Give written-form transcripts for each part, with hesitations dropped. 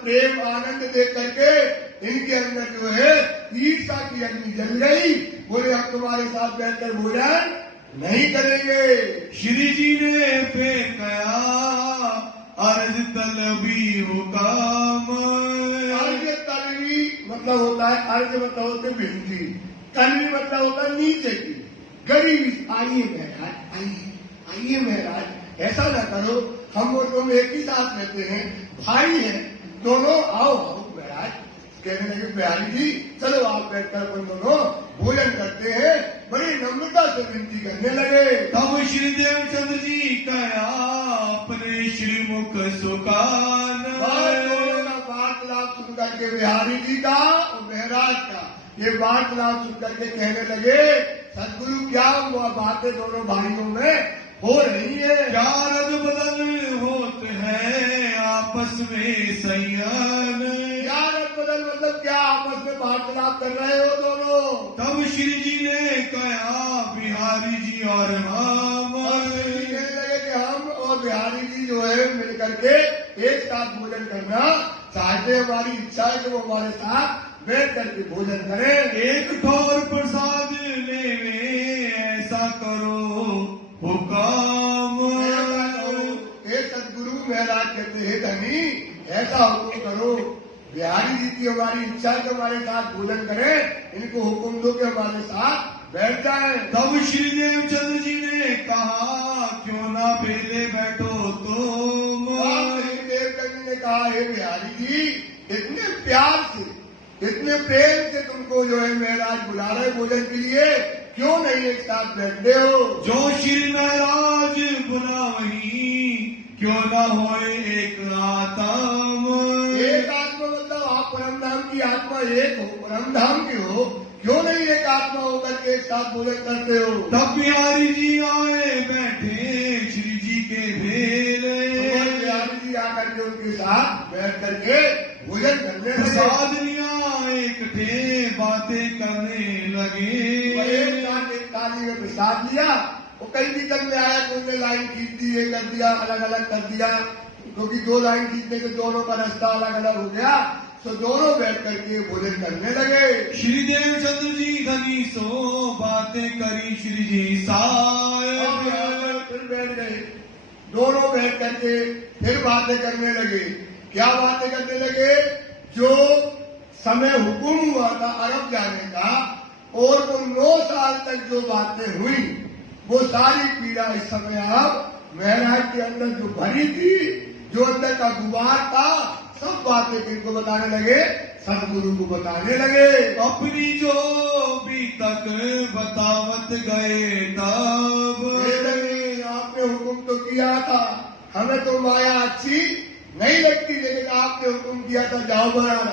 प्रेम आनंद देख करके इनके अंदर जो है ईर्षा की अग्नि जल गई। बोले हम तुम्हारे साथ बैठकर भोजन नहीं करेंगे। श्री जी ने फिर कहा अर्ज तलबी हो काम। अर्ज तलबी मतलब होता है, अर्ज मतलब होते विनती, तलबी मतलब होता है नीचे की गरीबी। आइए महाराज, आइए महाराज, ऐसा ना करो, हम और तुम एक ही साथ रहते हैं, भाई हैं दोनों, आओ महाराज। कहने लगे प्यारी जी चलो आप बैठकर अपन दोनों भोजन करते हैं। बड़ी नम्रता से विनती करने लगे। तब श्री देवचंद्र जी कहा अपने श्रीमुख सुकान। दोनों का वार्तालाप सुन करके बिहारी जी का और महाराज का ये वार्तालाप सुन करके कहने लगे सदगुरु क्या हुआ, बातें दोनों भाइयों में हो रही है। क्या रद बदल होते हैं आपस में संयन। क्या रद बदल मतलब क्या आपस में वार्तालाप कर रहे हो दोनों। तब श्री जी ने कहा बिहारी जी और हम। कहने लगे कि हम और बिहारी जी जो है मिल करके एक साथ भोजन करना चाहते हैं। हमारी इच्छा है कि वो हमारे साथ बैठ करके भोजन करें। एक ठोर प्रसाद ले ऐसा करो हुकाम। हे सदगुरु महाराज कहते हैं धनी ऐसा हुक्म करो। बिहारी जी की हमारी इच्छा है कि हमारे साथ भोजन करें, इनको हुक्म दो कि हमारे साथ बैठ जाए। तब श्री देवचंद्र जी ने कहा क्यों ना पहले बैठो तुम। देवचंद्र जी ने कहा हे बिहारी जी इतने प्यार से इतने प्रेम से तुमको जो है महाराज बुला रहे भोजन के लिए, क्यों नहीं एक साथ बैठते हो। जो श्री महाराज बुला वही क्यों ना होए एक आत्मा। एक आत्मा मतलब आप परम धाम की आत्मा एक हो, परम धाम की हो, क्यों नहीं एक आत्मा होकर के एक साथ भोजन करते हो। तब बिहारी जी आए बैठे श्री जी के भेले। बिहारी जी आकर के उनके साथ बैठ करके भोजन करने लगे। प्रसाद लिया एक थे बातें करने लगे। एक थाली में प्रसाद लिया, वो कई भी तक में आया तो उन्होंने लाइन खींच दी, ये कर दिया, अलग अलग कर दिया, क्योंकि दो लाइन खींचने से दोनों का रास्ता अलग अलग हो गया। तो दोनों बैठ करके भोजन करने लगे। श्री देवचंद्र जी धनी सो बातें करी श्री जी साय। फिर बैठ गए दोनों बैठ करके फिर बातें करने लगे। क्या बातें करने लगे। जो समय हुकुम हुआ था अरब जाने का और वो 9 साल तक जो बातें हुई वो सारी पीड़ा इस समय अब महाराज के अंदर जो भरी थी, जो अंदर का गुबार था, सब बातें किनको बताने लगे, सदगुरु को बताने लगे। अपनी जो भी तक बतावत गए तब। आपने हुक्म तो किया था, हमें तो माया अच्छी नहीं लगती, लेकिन आपने हुक्म किया था जाओ बनाना,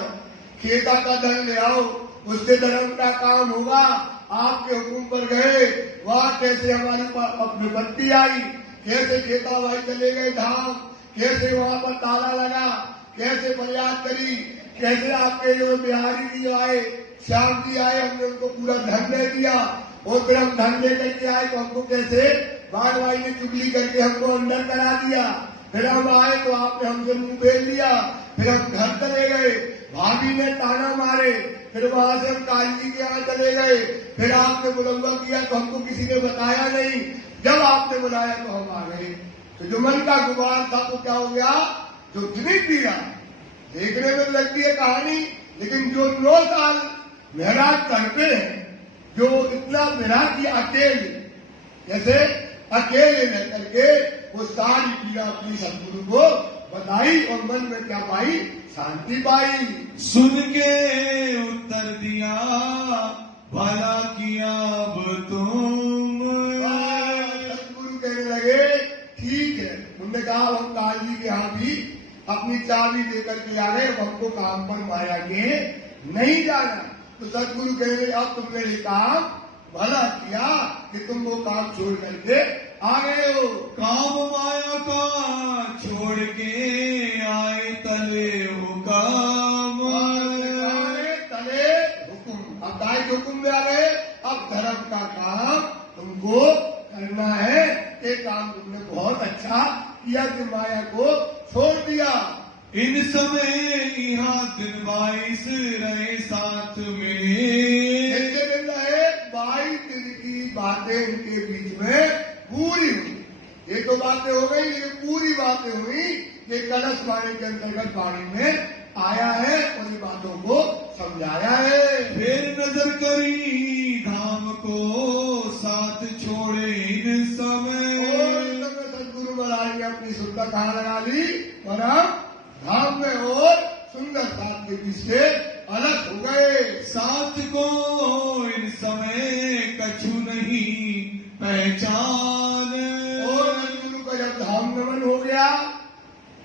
खेता का धन ले आओ, उससे धर्म का काम होगा। आपके हुक्म पर गए, वहाँ कैसे हमारी विपत्ति आई, कैसे खेता भाई चले गए धाम, कैसे वहाँ पर ताला लगा, कैसे फरियाद करी, कैसे आपके जो बिहारी जी आए, श्याम जी आए, हमने उनको पूरा धन दे दिया और फिर हम धन दे करके आए तो हमको कैसे बाढ़ भाई ने चुगली करके हमको अंदर करा दिया। फिर हम आए तो आपने हमसे मुंह फेर लिया, फिर हम घर चले गए, भाभी ने ताना मारे, फिर वहां से हम काली जी के यहाँ चले गए, फिर आपने मुलम्बा किया तो हमको किसी ने बताया नहीं, जब आपने बुलाया तो हम आ गए। तो जो मन का गुबार था तो क्या हो गया, जो इतनी पीड़ा देखने में लगती है कहानी, लेकिन जो 9 साल मेहराज करते हैं, जो इतना विरह की अकेले, जैसे अकेले रह करके वो सारी पीड़ा अपनी सदगुरु को बताई और मन में क्या पाई, शांति पाई। सुन के उत्तर दिया भला किया अब तुम। सदगुरु कहने लगे ठीक है, उन्होंने कहा हम काली के यहाँ भी अपनी चाबी लेकर के आ गए, हमको काम पर माया के नहीं जाना। तो सदगुरु कह रहे अब तुमने ये काम भला किया कि तुम वो काम छोड़ करके आ गए हो। काम माया का छोड़ के आए तले हुकाम। तले हुकुम, अब दाई हुकुम में आ गए, अब धर्म का काम तुमको करना है। ये काम तुमने बहुत अच्छा किया कि माया को छोड़ दिया। इन समय यहाँ दिन 22 रहे साथ मिले। इतने दिन रहे, 22 दिन की बातें इनके बीच में पूरी हुई। ये तो बातें हो गई, ये पूरी बातें हुई। ये कलश वाणी के अंतर्गत वाणी में आया है और ये बातों को समझाया है। फिर नजर करी धाम को, साथ छोड़े इन समय। और सदगुरु महाराज ने अपनी सुंदर कहाँ लगा ली? परम धाम में, और सुंदर साथ के बीच से अलग हो गए। साथ को इन समय कछु नहीं पहचान। और सदगुरु का जब धाम गमन हो गया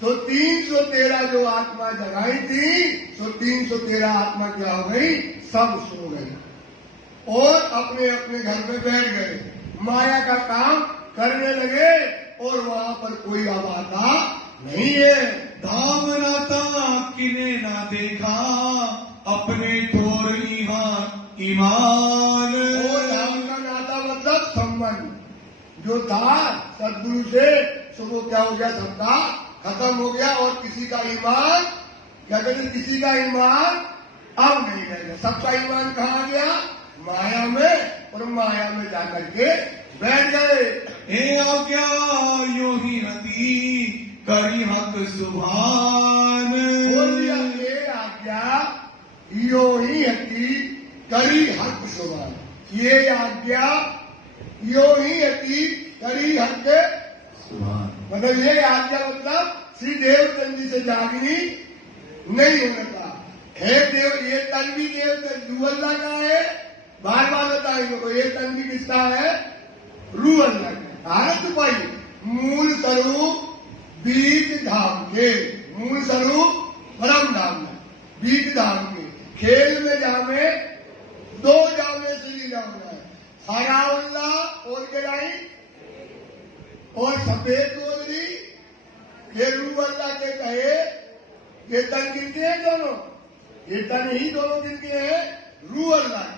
तो 313 जो आत्मा जगाई थी, तो 313 आत्मा क्या हो गई? सब सो गई और अपने अपने घर में बैठ गए, माया का काम करने लगे और वहां पर कोई अब आता नहीं है। धाम नाता किने ना देखा, अपने ठोर यहाँ ईमान। और धाम का नाता मतलब संबंध जो था सदगुरु से, तो वो क्या हो गया? सबका खत्म हो गया। और किसी का ईमान, क्या कहते, किसी का ईमान अब नहीं रहेगा। सबका ईमान कहाँ गया? माया में, और माया में जाकर के बैठ गए। हे आज्ञा यो ही रती, करी हक सुभान। बोल दिया, ये आज्ञा यो ही हती, करी हक सुभान। ये आज्ञा यो ही हती, करी हक सुभान। मतलब ये आज्ञा मतलब श्री देवचंद जी से जागनी नहीं होने का है। देव ये तन भी देव रू अल्लाह का है, बार बार बताएंगे। ये तन भी किसका है? रू अल्लाह का। भारत भाई मूल स्वरूप बीज धाम के, मूल स्वरूप परम धाम में, बीज धाम के। खेल में जामे 2 जामे श्री राम है, हरा उल्लाह और के लाई और सफेद गोदरी। ये रू अल्लाह के कहे, ये तन किनके हैं दोनों? ये तन ही दोनों किनके हैं? रू अल्लाह के।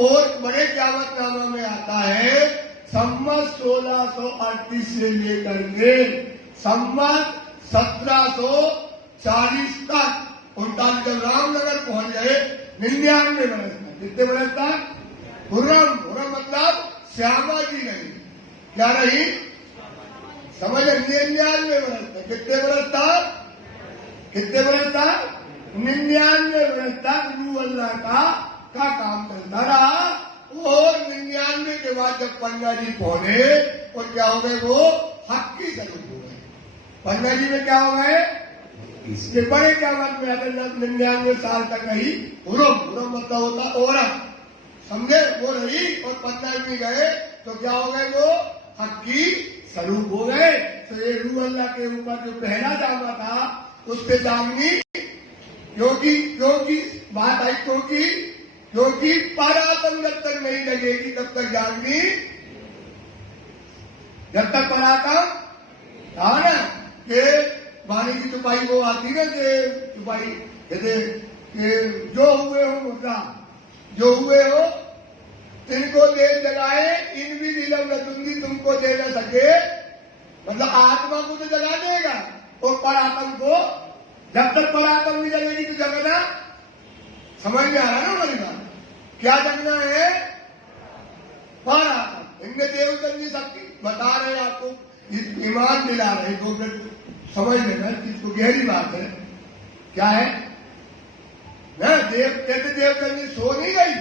और बड़े क़यामत नामा में आता है, सम्मत 1638 से लेकर के सम्मत 1740 तक, 39 जब रामनगर पहुंच गए, 99 बरस तक। कितने बरस तक? हुर्रम, हुर्रम मतलब श्यामा जी नहीं, क्या नहीं? समझ 99 बरस तक। कितने बरस तक? कितने बरस तक? 99 बरस तक रू अल्लाह का काम चलता रहा। और 99 के बाद जब पन्ना जी पहुंचे और क्या हो गए? वो हक की स्वरूप हो गए। पन्ना जी में क्या हो गए? इसके बड़े क्या बात में आते 99 साल तक रही हुरम, हुरम मतलब होता औरत, समझे? वो रही और पन्ना जी गए तो क्या हो गए? वो हक की स्वरूप हो गए। तो ये रू अल्लाह के ऊपर जो पहला जामा था उससे जामनी, क्योंकि बात आई, क्योंकि परातम जब तक नहीं लगेगी तब तक जामनी, जब तक परातम था ना कि वाणी की चुपाई वो आती ना कि चुपाई कहते कि जो हुए हो मुद्रा, जो हुए हो तिनको दे जगाए, इन भी नीलम रतुंगी तुमको दे न सके। मतलब आत्मा को तो जगा देगा और परात्म को, जब तक परात्म नहीं जगेगी तो जगना। समझ में आ रहा ना हमारी बात? क्या जगना है? परात्म। इनके देवचंद जी सबकी बता रहे हैं आपको, ईमान दिला रहे, तो फिर समझ लेना इसको, गहरी बात है। क्या है ना? कहते देवचंद जी सो नहीं गई,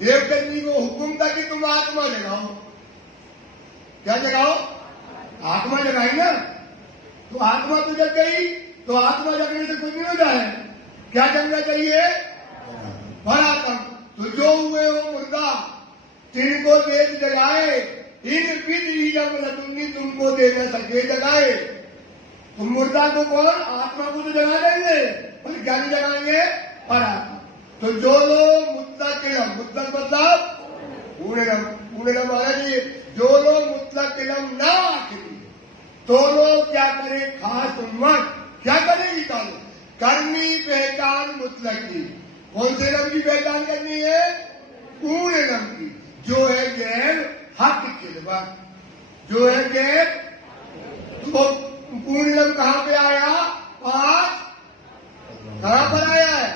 देवचंद जी को हुक्म था कि तुम आत्मा जगाओ। क्या जगाओ? आत्मा जगाई ना, तो आत्मा तो जग गई। तो आत्मा जगने से कुछ नहीं होता है। क्या जगना चाहिए? परात्म। तो जो हुए हो मुर्दा तिनको देख जगाए, इन विधि तुमको दे न सके जगाए। तुम मुर्दा को कौन? आत्मा को तो जगा देंगे, पर क्या नहीं जगाएंगे? परात्मा। तो जो लोग मुतलक इलम, मुतलक मतलब पूर्ण महाराज जी, जो लोग मुतलक इलम ना आखिरी, तो लोग क्या करें? खास उम्मत क्या करेगी? करनी पहचान मुतलक की। कौन से इलम की पहचान करनी है? पूर्ण इलम की, जो है गैर हक किलवा, जो है गैर। तो पूर्ण इलम कहां पे आया? 5 कहां पर आया है?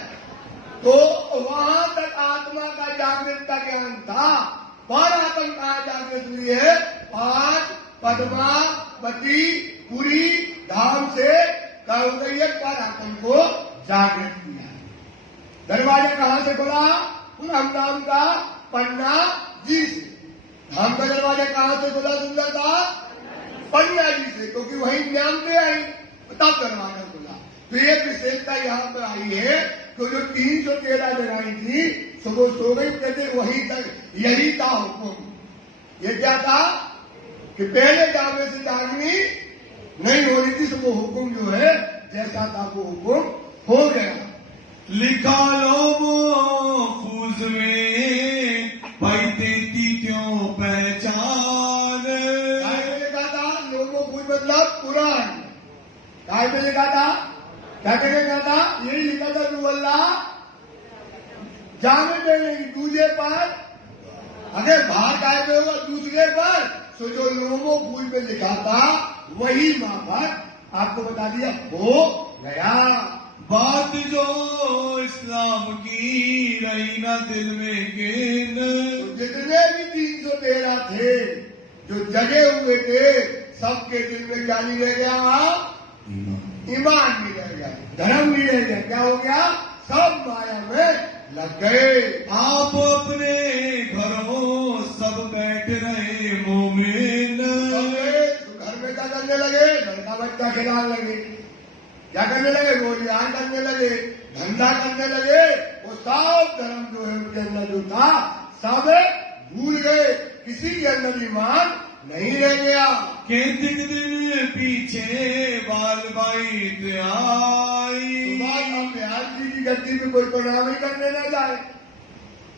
तो वहां तक आत्मा का जागृत का ज्ञान था, पर आत्मा कहां जागृत हुई है? आज पद्मावती पुरी धाम से कौरैया पर आत्मा को जागृत किया। दरवाजा कहां से खुला? पूरम धाम का पन्ना जी से। धाम का दरवाजा कहां से खुला? सुंदरता पन्ना जी से, क्योंकि वही ज्ञान पे आई, तब दरवाजा खुला। तो एक विशेषता यहाँ पर आई है कि जो 313 जगह थी सुबह सो गई, कहते वहीं तक यही था हुक्म। ये क्या था कि पहले जाने से जागनी नहीं हो रही थी, सुबह हुक्म जो है जैसा था वो हुक्म हो गया। लिखा लो फूज में भाई देती क्यों पहचान। काय में लिखा था? लोगों फूज मतलब कुरान। काय में लिखा था? क्या कहने था? यही लिखा था रूअल्ला जाने देने की दूसरे पर, अगर बाहर काय में होगा दूसरे पर, तो जो लोगों फूल में लिखा था वही वहां पर आपको बता दिया हो गया। बात जो इस्लाम की रही ना दिल में गेन। तो जितने भी 313 थे जो जगे हुए थे, सबके दिल में क्या नहीं रह गया? ईमान नहीं रह गया, धर्म नहीं रह गया। क्या हो गया? सब माया में लग गए। आप अपने घरों सब बैठ रहे मोमिन। घर में क्या करने लगे? लड़का बच्चा खिलाने लगे। क्या करने लगे? रोजगार करने लगे, धंधा करने लगे। वो सब धर्म जो है उनके अंदर जो था सब भूल गए, किसी के अंदर ईमान नहीं रह गया। कितने दिन पीछे बाल बाई आई। बिहार जी की गद्दी पे कोई प्रणाम ही करने न जाए।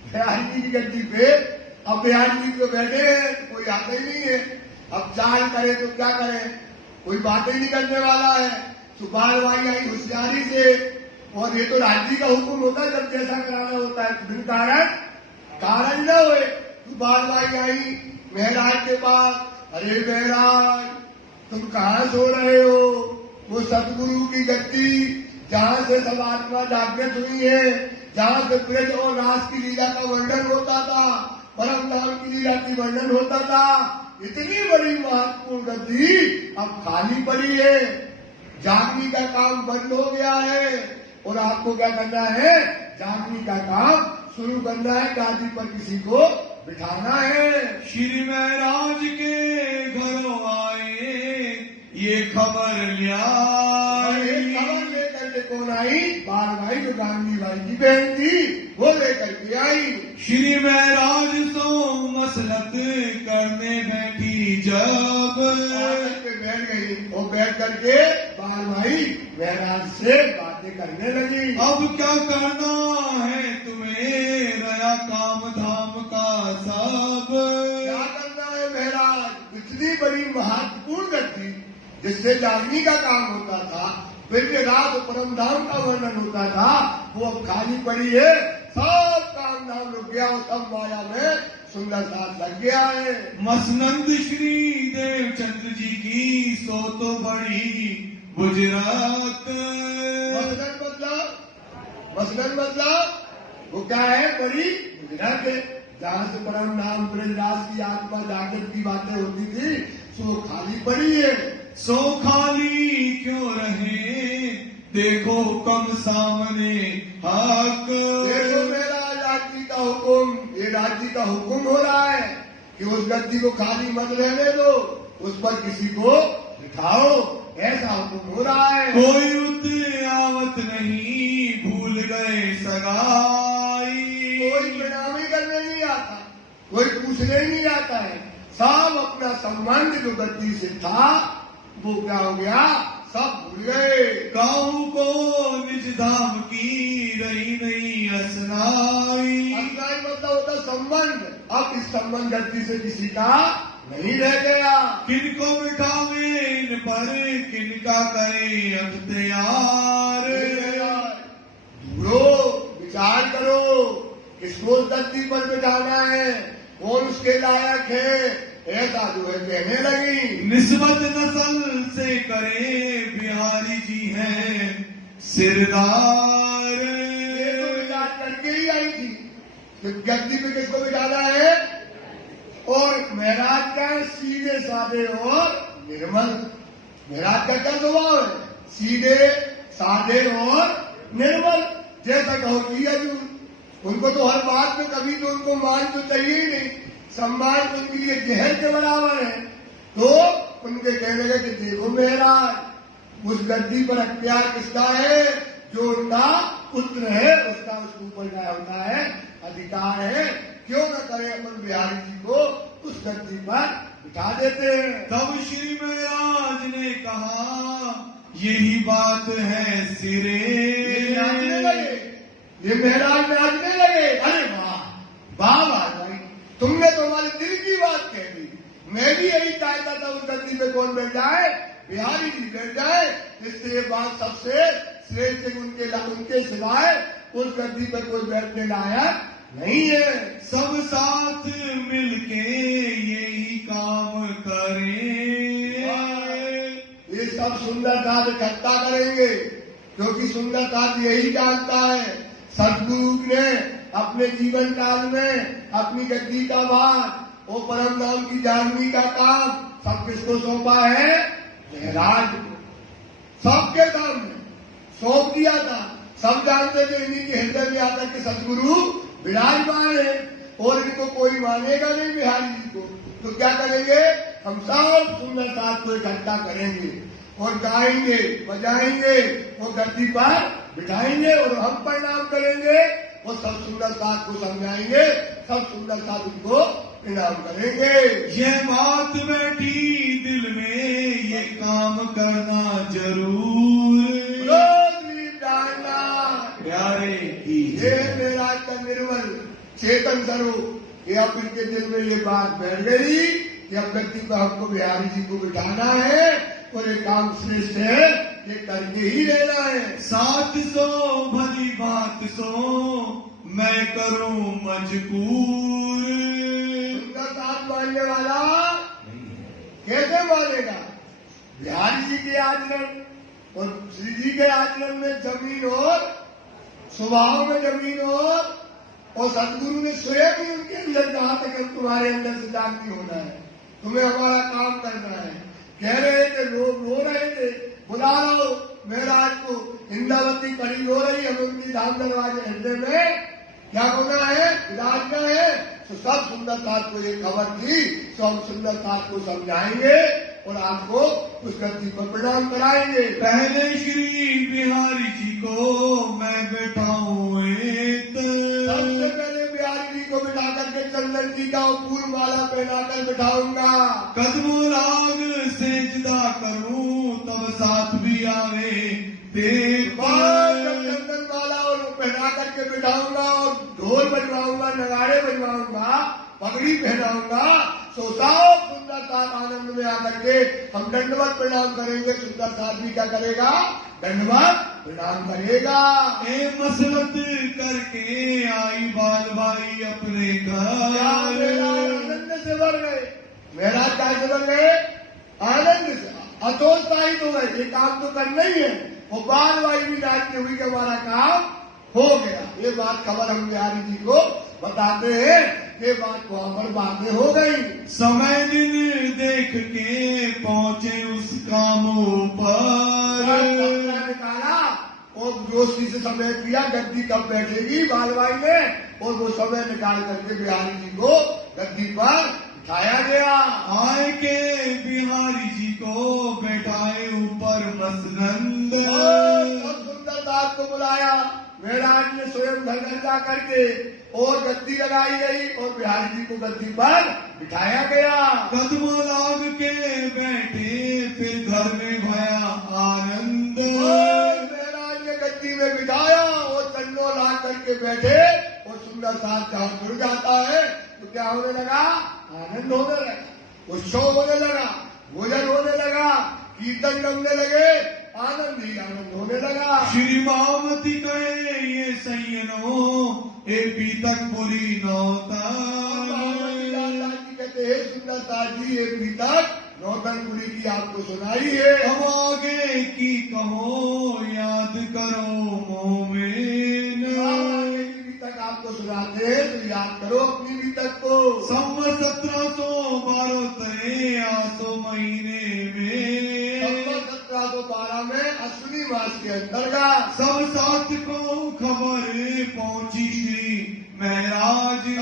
बिहार जी की गद्दी पे अब बिहार जी तो बैठे हैं, कोई आता ही नहीं है। अब चाल करे तो क्या करे, कोई बातें नहीं करने वाला है। तो बाल बाई आई होशियारी से, और ये तो राज्य का हुक्म होता है, जब जैसा कराना होता है। बिन कारण न हुए तो बाल बाई आई महराज के पास। अरे महराज, तुम कहाँ सो रहे हो? वो सतगुरु की गद्दी जहाँ से सब आत्मा जागृत हुई है, जहाँ से ब्रज और रास की लीला का वर्णन होता था, परम धाम की लीला की वर्णन होता था, इतनी बड़ी महत्वपूर्ण गद्दी अब खाली पड़ी है। जागने का काम बंद हो गया है, और आपको क्या करना है? जागने का काम शुरू करना है, गादी पर किसी को बिठाना है। श्री महाराज के घरों आए ये खबर खबर लेकर के कौन आई? बाल भाई जो गांधी भाई की बहन थी, वो लेकर के आई। श्री महाराज सो मसलत करने बैठी जब बैठ गई, वो बैठ करके बाल भाई महाराज से बातें करने लगी। अब क्या करना है तुम्हें रया काम धाम का सब। क्या करना है महाराज? इतनी बड़ी महत्वपूर्ण गद्दी जिससे जागनी का काम होता था, फिर रात परम धाम का वर्णन होता था, वो अब खाली पड़ी है। सब काम धाम रुक गया, और सब माया में सुंदर साथ लग गया है। मसनंद श्री देवचंद्र जी की सो तो बड़ी गुजरात। मसलन मतलब वो क्या है? बड़ी गुजरात है, जहाँ से परम नाम ब्रजराज की आत्मा जागृत की बातें होती थी, सो खाली पड़ी है। सो खाली क्यों रहे देखो कम सामने हक। देखो मेरा राज्य का हुक्म, ये राज्य का हुक्म हो रहा है कि उस गद्दी को खाली मत रहने दो, उस पर किसी को बिठाओ, ऐसा हुक्म हो रहा है। कोई उतरावत नहीं भूल गए सगाई। कोई प्रणाम ही करने नहीं आता, कोई पूछने ही नहीं आता है। सब अपना संबंध जो गद्दी से था वो क्या हो गया? सब भूल गए। गाँव को निज धाम की रही नहीं असनाई। असनाई मतलब होता संबंध। अब इस संबंध गद्दी से किसी का नहीं रह गया। किनको बिठावे इन पर किनका करे अख्तियार। ढूंढो, विचार करो, किसको गद्दी पर बिठाना है, कौन उसके लायक है, ऐसा जो है कहने लगी। निस्बत नस्ल से करे बिहारी जी हैं सिरदार। ये तो विचार करके ही आई थी कि गद्दी पे किसको बिठाना है। और महराज का सीधे साधे और निर्मल। महराज का क्या स्वभाव है? सीधे साधे और निर्मल। जैसा कहो किया जो उनको तो हर बात में कभी तो उनको मान तो चाहिए ही नहीं। सम्मान तो उनके लिए जहर के बराबर है। तो उनके कहने लगे कि देखो महाराज, उस गद्दी पर अख्तियार किसका है? जो उनका पुत्र है उसका उसके ऊपर क्या होता है? अधिकार है। क्यों न करे अपन बिहारी जी को उस गद्दी पर बिठा देते हैं। तब श्री महाराज ने कहा यही बात है सिरे। नाचने लगे, ये महाराज नाचने लगे। अरे वाह वाह वाह भाई, तुमने तो हमारे दिल की बात कह दी। मैं भी यही चाहता था उस गद्दी पे कौन बैठ जाए? बिहारी जी बैठ जाए। इससे ये बात सबसे श्रेष्ठ उनके सिवाय उस गद्दी पर कोई बैठने लायक नहीं है। सब साथ मिलके यही काम करें। ये सब सुंदर साथ इकट्ठा करेंगे, क्योंकि सुंदर साथ यही जानता है। सदगुरु ने अपने जीवन काल में अपनी गद्दी का भार और परम धाम की जानवी का काम सब किसको सौंपा है? महाराज को। सबके सामने सौंप दिया था। सब जानते थे इन्हीं के हृदय में आकर के सदगुरु विराजमान है और इनको कोई मानेगा नहीं बिहारी जी को। तो क्या करेंगे? हम सब सुंदर साथ को इकट्ठा करेंगे और गाएंगे बजाएंगे और गद्दी पर बिठाएंगे और हम प्रणाम करेंगे और सब सुंदर साथ को समझाएंगे। सब सुंदर साथ उनको प्रणाम करेंगे। यह बात बैठी दिल में, ये काम करना जरूर। प्यारे की ये महाराज का निर्मल चेतन स्वरूप, ये अब इनके दिल में ये बात बैठ गई कि अब गद्दी पर हमको बिहारी जी को बिठाना है और ये काम श्रेष्ठ है, ये करके ही लेना है। 700 भली बात सो मैं करूं मजबूर। उनका साथ मानने वाला कैसे मानेगा? बिहारी जी के आचरण और श्री जी के आचरण में जमीन और स्वभाव में जमीन और सदगुरु ने स्वयं ही उनके अंदर कहा था कि तुम्हारे अंदर से जागती होना है, तुम्हें हमारा काम करना है। कह रहे थे, लोग रो रहे थे, बुला लो महाराज को। इंद्रावती कड़ी हो रही, हम उनकी धाम दरवाजे हृदय में क्या होना है? विराजना है। तो सब सुंदर साथ को ये खबर थी, तो हम सुंदर साथ को समझाएंगे और आपको उस गद्दी पर प्रणाम कराएंगे। पहले श्री बिहारी जी को मैं बैठाऊं सबसे पहले बिहारी जी को बिठा करके चंदन की का फूल माला पहनाकर बिठाऊंगा। कदमों राग सेजदा करूं तब साथ भी आवे चंदन माला और पहना करके बिठाऊंगा और ढोल बजवाऊंगा, नगाड़े बजवाऊंगा, पगड़ी पहनाऊंगा। तो सब सुंदर साथ आनंद में आकर के हम दंडवत प्रणाम करेंगे। सुंदर साथ भी क्या करेगा? दंडवत प्रणाम करेगा। ए मसलत करके आई बाल भाई अपने घर। आनंद से भर गए महाराज, क्या से भर गए? आनंद से अतोत्साहित हो गए। ये काम तो करना ही है। वो बाल भाई भी नाचते हुए कि हमारा काम हो गया। ये बात खबर हम बिहारी जी को बताते हैं। ये बात वहां पर बातें हो गई। समय दिन देख के पहुंचे उस कामों पर। निकाला और जोशी से समय किया, गद्दी कब बैठेगी बाल भाई ने, और वो समय निकाल करके बिहारी जी को गद्दी पर बिठाया गया। आए के बिहारी जी को बैठाए ऊपर मसनंद। सब सुंदर दास को बुलाया। महाराज ने स्वयं घर घर जा करके और गद्दी लगाई गई और बिहारी जी को गद्दी पर बिठाया गया। कदमों लाग के बैठे फिर घर में भया आनंद। महाराज ने गद्दी में बिठाया और चन्नो लाग करके बैठे और सुंदर साथ जहां जुड़ जाता है तो क्या होने लगा? आनंद होने लगा, उत्सव होने लगा, भोजन होने लगा, कीर्तन गमने लगे, आनंद ही आनंद होने लगा। श्री मामती कहे ये सैयनो ए बीतक बुरी नौता। कहते हैं सुंदर साथ जी, एक बीतक नौतनपुरी की आपको सुनाई है। अब आगे की कहो याद करो मोमेन। आगे की बीतक आपको सुनाते हैं तो याद करो अपनी बीतक को। सम 1712 तय आसो महीने में, 1712 में अश्विनी मास के अंतर्गत सब साथ को खबर पहुंची श्री महाराज से।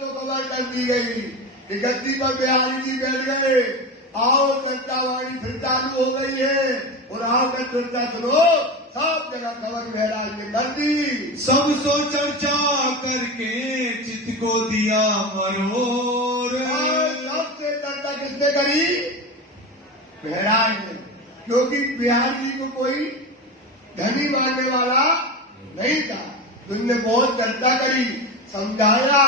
को खबर कर दी गई कि गद्दी पर बिहारी जी बैठ गए। आओ चर्चा वाणी फिर चालू हो गई है और आओ कर चर्चा सुनो। सब जगह खबर महाराज ने कर दी। सब सो चर्चा करके चित्त को दिया मरोर। सबसे चर्चा किसने करी? महाराज ने, क्योंकि बिहारी जी को कोई धनी मानने वाला नहीं था। तुमने बहुत चर्चा करी, समझाया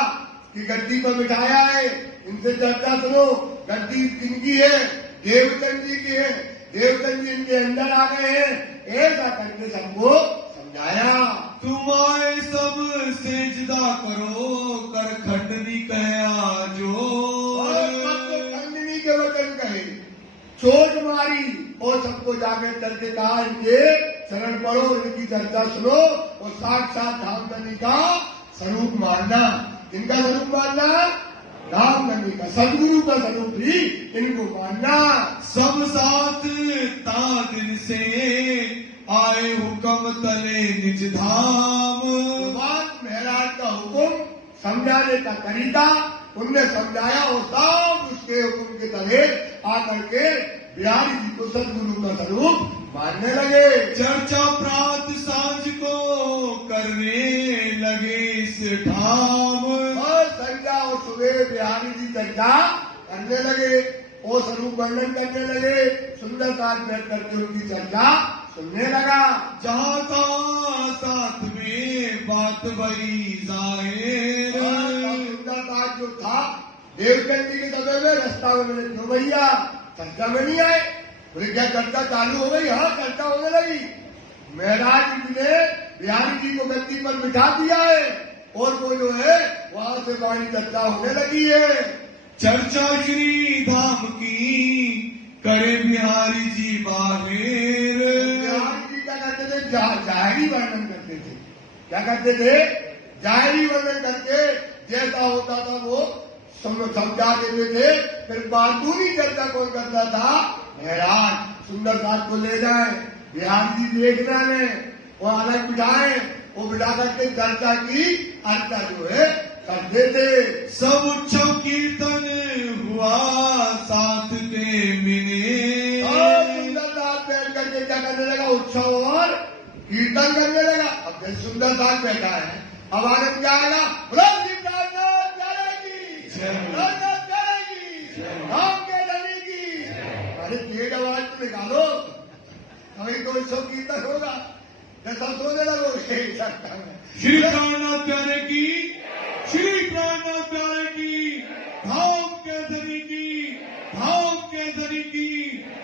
कि गद्दी पर बिठाया है, इनसे चर्चा सुनो। गद्दी किनकी है? देवचंद जी की है। देवचंद जी इनके अंदर आ गए हैं। ऐसा करके सबको समझाया। तुम आए सब सेजदा करो कर खंडनी कहा जो। खंडनी के वचन कहे, चोट मारी और सबको जाके करके कहा इनके शरण पढ़ो, इनकी चर्चा सुनो और साक्षात धामधनी का स्वरूप मानना। इनका स्वरूप मानना, धामधनी का सदगुरु का स्वरूप भी इनको मानना। सब साथ दिन से आए हुक्म तले निज धाम। महाराज का हुक्म समझाने का तरीका उनने समझाया और सब उसके हुक्म के तले आकर के बिहारी जी को सदगुरु का स्वरूप मानने लगे। चर्चा प्रात सांझ को करने लगे इस ठाम। और संध्या और सुबह बिहारी जी चर्चा करने लगे और स्वरूप वर्णन करने लगे। सुंदर साथ बैठ करके उनकी चर्चा सुनने लगा। जहाँ का साथ में बात बड़ी जाहिर। सुंदर साथ जो था देवचंद जी के समय में रास्ता में मिले, क्यों भैया चर्चा में नहीं आए? बोले क्या चर्चा चालू हो गई? हाँ चर्चा होने लगी। महाराज जी ने बिहारी जी को गद्दी पर बिठा दिया है और वो जो है वहां से वाणी चर्चा होने लगी है। चर्चा श्री धाम की करे बिहारी जी बाहिर। बिहारी जी क्या करते थे? जाहिरी वर्णन करते थे। क्या करते थे? जाहिरी वर्णन करके जैसा होता था वो समझा देते थे। फिर बातूनी चर्चा कौन करता था? महाराज सुंदर साथ को ले जाए, बिहारी जी देखना है, वो अलग बिठाए, वो बिठा करके चर्चा की अर्चा जो है करते थे। सब उच्चव कीर्तन हुआ साथ के मिले। और सुंदर साथ बैठ करके क्या करने लगा? उत्सव और कीर्तन करने लगा। अब जब सुंदर साथ बैठा है, अब आनंद क्या आएगा? अरे तेज आवाज तो निकालो, कभी तो उत्सव कीर्तन होगा। जैसा सोने लगो श्री प्राणनाथ प्यारे की, श्री प्राणनाथ प्यारे की, धाम के धनी की, धाम के धनी की,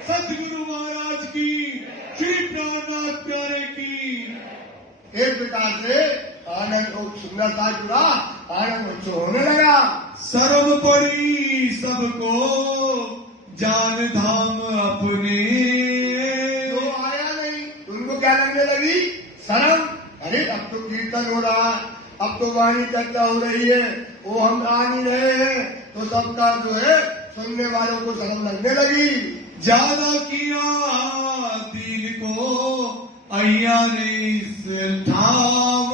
सतगुरु महाराज की, श्री प्राणनाथ प्यारे की। एक प्रकार से आनंद सुंदरता जुड़ा, आनंद उत्सव होने लगा। सर्व पड़ी सबको जान धाम अपने। जो आया नहीं उनको क्या लगने लगी? शर्म। अरे अब तो कीर्तन हो रहा, अब तो वाणी चर्चा हो रही है, वो हम आ नहीं रहे हैं, तो सबका जो है सुनने वालों को शर्म लगने लगी। ज्यादा किया दिल को अय्या ने इस ठाम।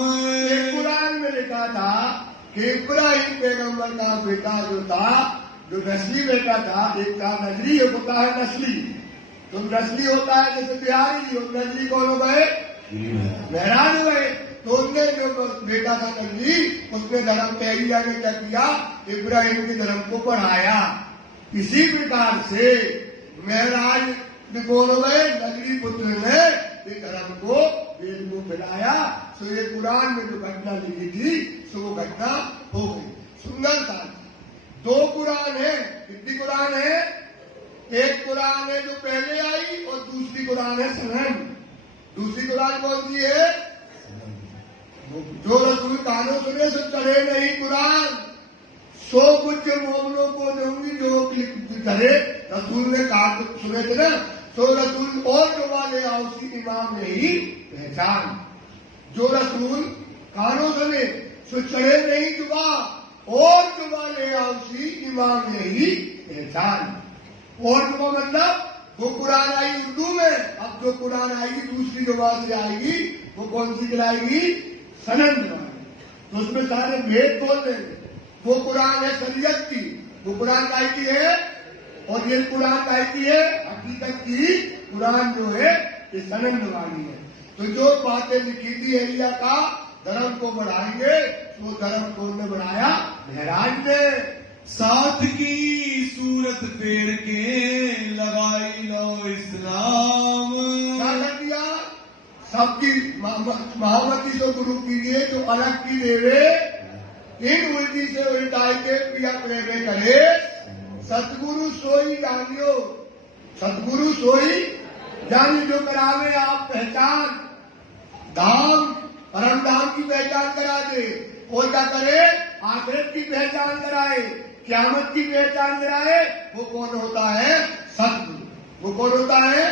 कुरान में लिखा था कि इब्राहिम पैगंबर का बेटा जो था, जो नस्ली बेटा था, एक था नजरी, एक होता है नस्ली। तो नस्ली होता है जैसे बिहारी जी, नजरी कौन हो गए? महाराज हुए। तो उनने जो बेटा था नजरी, उसने धर्म तैयारिया ने क्या किया? इब्राहिम के धर्म को पढ़ाया। इसी प्रकार से महाराज कौन हो गए? नजरी पुत्र ने ये धर्म को वेद को फैलाया। सो ये कुरान में जो घटना लिखी थी सो वो घटना हो गई। सुंदर था। दो कुरान है। कितनी कुरान है? एक कुरान है जो पहले आई और दूसरी कुरान है सनम। दूसरी कुरान कौन सी है? जो रसूल कानों सुने सो चढ़े नहीं कुरान, सो कुछ मोमिनों को दूंगी जो करे। रसूल ने कहा तो सुने थे ना, सो रसूल और जुबा ले आओ उसी इमाम ने ही पहचान। जो रसूल कानों सुने सो चढ़े नहीं जुबा, और जुबा ले आओ उसी इमाम ने ही पहचान। और जुबा मतलब वो कुरान आई उर्दू में, अब जो कुरान आएगी दूसरी जुबान से आएगी, वो कौन सी कहलाएगी? सनद जुबान। तो उसमें सारे भेद बोल देंगे। वो कुरान है शरीयत की, वो कुरान काय की है, और ये कुरान काय की है? हकीकत की कुरान जो है ये सनद जुबानी है। तो जो बातें लिखी थी एरिया का धर्म को बढ़ाएंगे, तो धर्म को उन्होंने बढ़ाया महराज ने। साथ की सूरत फेर के लगाई लो इस्लाम। क्या कर दिया? सबकी महामती तो गुरु कीजिए, जो अलग की देवे इन उल्टी से उल्टाई के पिया प्रेमे करे। सतगुरु सोई जानियो, सतगुरु सोई जानी, जो करावे आप पहचान धाम, परम धाम की पहचान करा दे। और क्या करे? आखिरत की पहचान कराए, क़यामत की पहचान कराए। वो कौन होता है? सतगुरु। वो कौन होता है?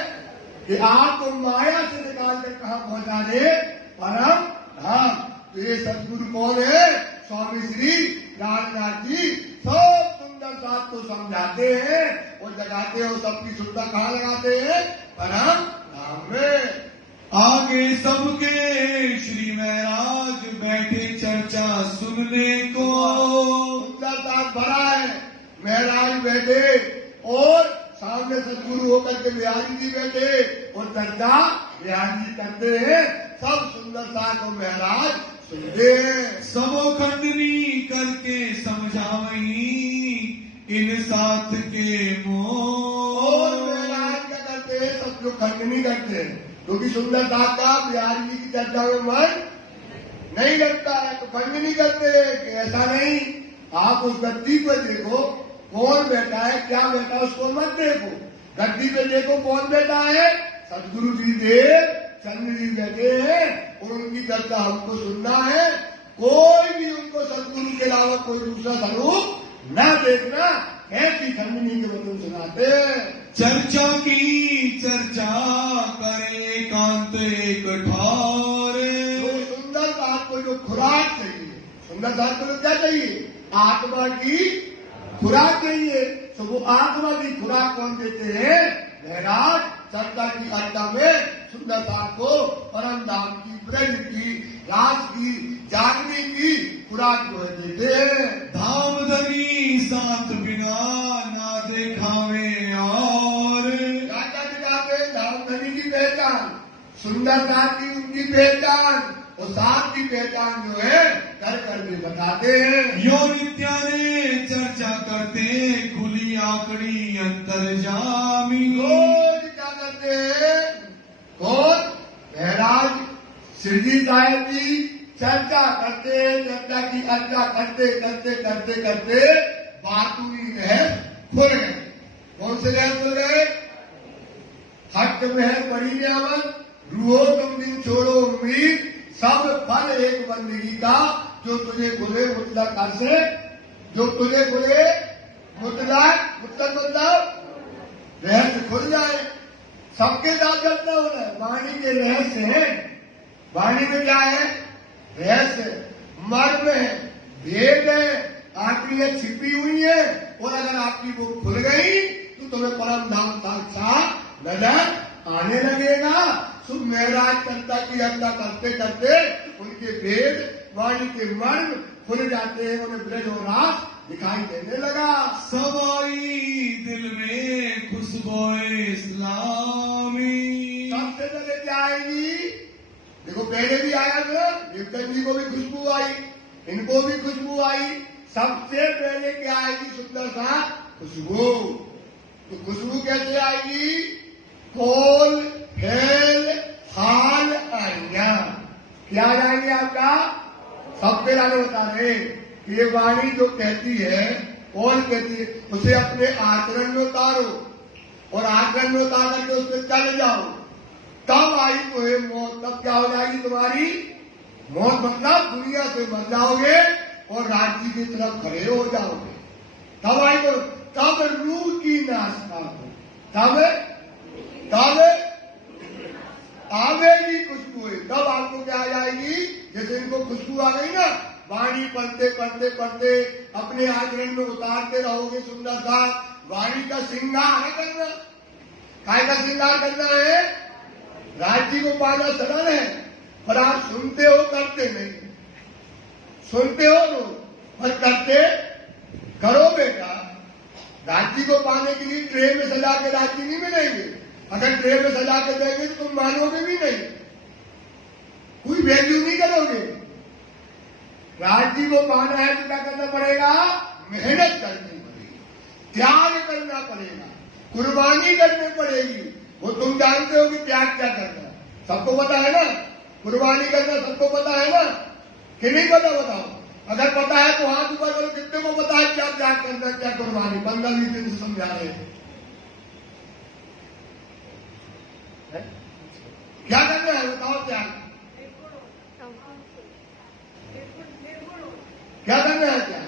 कि आपको माया से निकाल कर कहां पहुंचा दे? परम धाम। तो ये सतगुरु कौन है? स्वामी श्री राजनाथ जी सब सुंदर बात को समझाते हैं और जगाते हैं, और सबकी सुंदर कहाँ लगाते हैं? परम धाम में। आगे सबके श्री महराज बैठे चर्चा सुनने को। सुंदर साथ भरा है, महराज बैठे और सामने सदगुरु होकर के बिहारी जी बैठे और चर्चा बिहारी जी करते हैं। सब सुंदरता को महराज सुनते हैं। सबो खंडनी करके समझावई इन साथ के मोह। और महराज क्या करते हैं? सब लोग खंडनी करते हैं, क्योंकि सुंदरता का बिहारी जी की चर्चा में मन नहीं लगता है, तो खंडनी करते हैं कि ऐसा नहीं। आप उस गद्दी पर देखो कौन बैठा है, क्या बैठा है, उसको मत देखो। गद्दी पे देखो कौन बैठा है? सदगुरु जी देव चंद्र जी बैठे हैं, और उनकी चर्चा हमको सुनना है। कोई भी उनको सदगुरु के अलावा कोई दूसरा स्वरूप न देखना। ऐसी खंडनी के वचन सुनाते हैं। चर्चा की चर्चा करे एकांत एक ठारे। तो सुंदर बात को जो खुराक चाहिए, सुंदर बात को क्या चाहिए? आत्मा की खुराक चाहिए। तो वो आत्मा की खुराक कौन देते हैं? महराज चर्चा की अड्डा में सुंदर बात को परम धाम की, ब्रज की, राज की, जागने की खुराक जो है देते हैं। धाम धनी साथ बिना ना देखावे और। क्या क्या दिखाते हैं? धाम धनी की पहचान, सुंदरता की उनकी पहचान, और साथ की पहचान जो है कर करके बताते हैं। यो नित्याने चर्चा करते खुली आकड़ी अंतर्जामी। रोज क्या करते हैं? कौन? महराज शिरडी साहिब जी चर्चा करते, चर्चा की अर्चा करते करते करते करते बातूनी रहस खुल गए। कौन से रहस खुल गए? हट महल बड़ी नियामत, रूहो तुम दिन छोड़ो उम्मीद, सब फल एक बंदगी का, जो तुझे खुले मुतलक से, जो तुझे खुले मुतलक मतलब रहस्य खुल जाए। सबके साथ चलता हो रहा है। वाणी के रहस्य है। वाणी में क्या है? रहस्य, मर्म है, भेद है, आपकी छिपी हुई है, और अगर आपकी वो खुल गई तो तुम्हें परम धाम साक्षात नजर आने लगेगा। तो महराज चर्चा की हत्या करते करते उनके भेद, वाणी के मर्म खुल जाते हैं, उन्हें ब्रज और रास दिखाई देने लगा। सवाई दिल में खुशबोए इस्लामी। सबसे पहले क्या आएगी? देखो पहले भी आया था, देवदत्त जी को भी खुशबू आई, इनको भी खुशबू आई। सबसे पहले क्या आएगी? सुंदर सा खुशबू। तो खुशबू कैसे आएगी? कोल, फेल, हाल आएंगे। क्या आ जाएंगे आपका? सबके लाने बता रहे कि ये वाणी जो कहती है, कौन कहती है, उसे अपने आचरण में उतारो, और आचरण में उतार करके उसमें चल जाओ। तब आई तो है मौत। तब क्या हो जाएगी तुम्हारी मौत? मतलब दुनिया से मर जाओगे और राज्य की तरफ खड़े हो जाओगे। तब आई तो तब रूह की नाश्ता हो, तब आवेगी खुशबू, तब आपको क्या आ जाएगी। जैसे इनको खुशबू आ गई ना, वाणी पढ़ते पढ़ते पढ़ते अपने आचरण में उतारते रहोगे सुंदरता। वाणी का श्रृंगार करना, काय का श्रृंगार करना है। राज्य को पाना सरल है, पर आप सुनते हो करते नहीं, सुनते हो पर करते करो बेटा। राज्य को पाने के लिए ट्रे में सजा के राज्य नहीं मिलेंगे। अगर ट्रे में सजा के देंगे तो तुम मानोगे भी नहीं, कोई वैल्यू नहीं करोगे। राज्य को पाना है तो क्या करना पड़ेगा, मेहनत करनी पड़ेगी, त्याग करना पड़ेगा, कुर्बानी करनी पड़ेगी। वो तुम जानते हो कि त्याग क्या करना है, सबको पता है ना। कुर्बानी करना सबको पता है ना, कि नहीं पता बताओ। अगर पता है तो हाथ ऊपर करो, कितने को पता है क्या त्याग करना, क्या कुर्बानी। 15-20 दिन से समझा रहे हैं क्या करना है, बताओ त्याग क्या करना है। क्या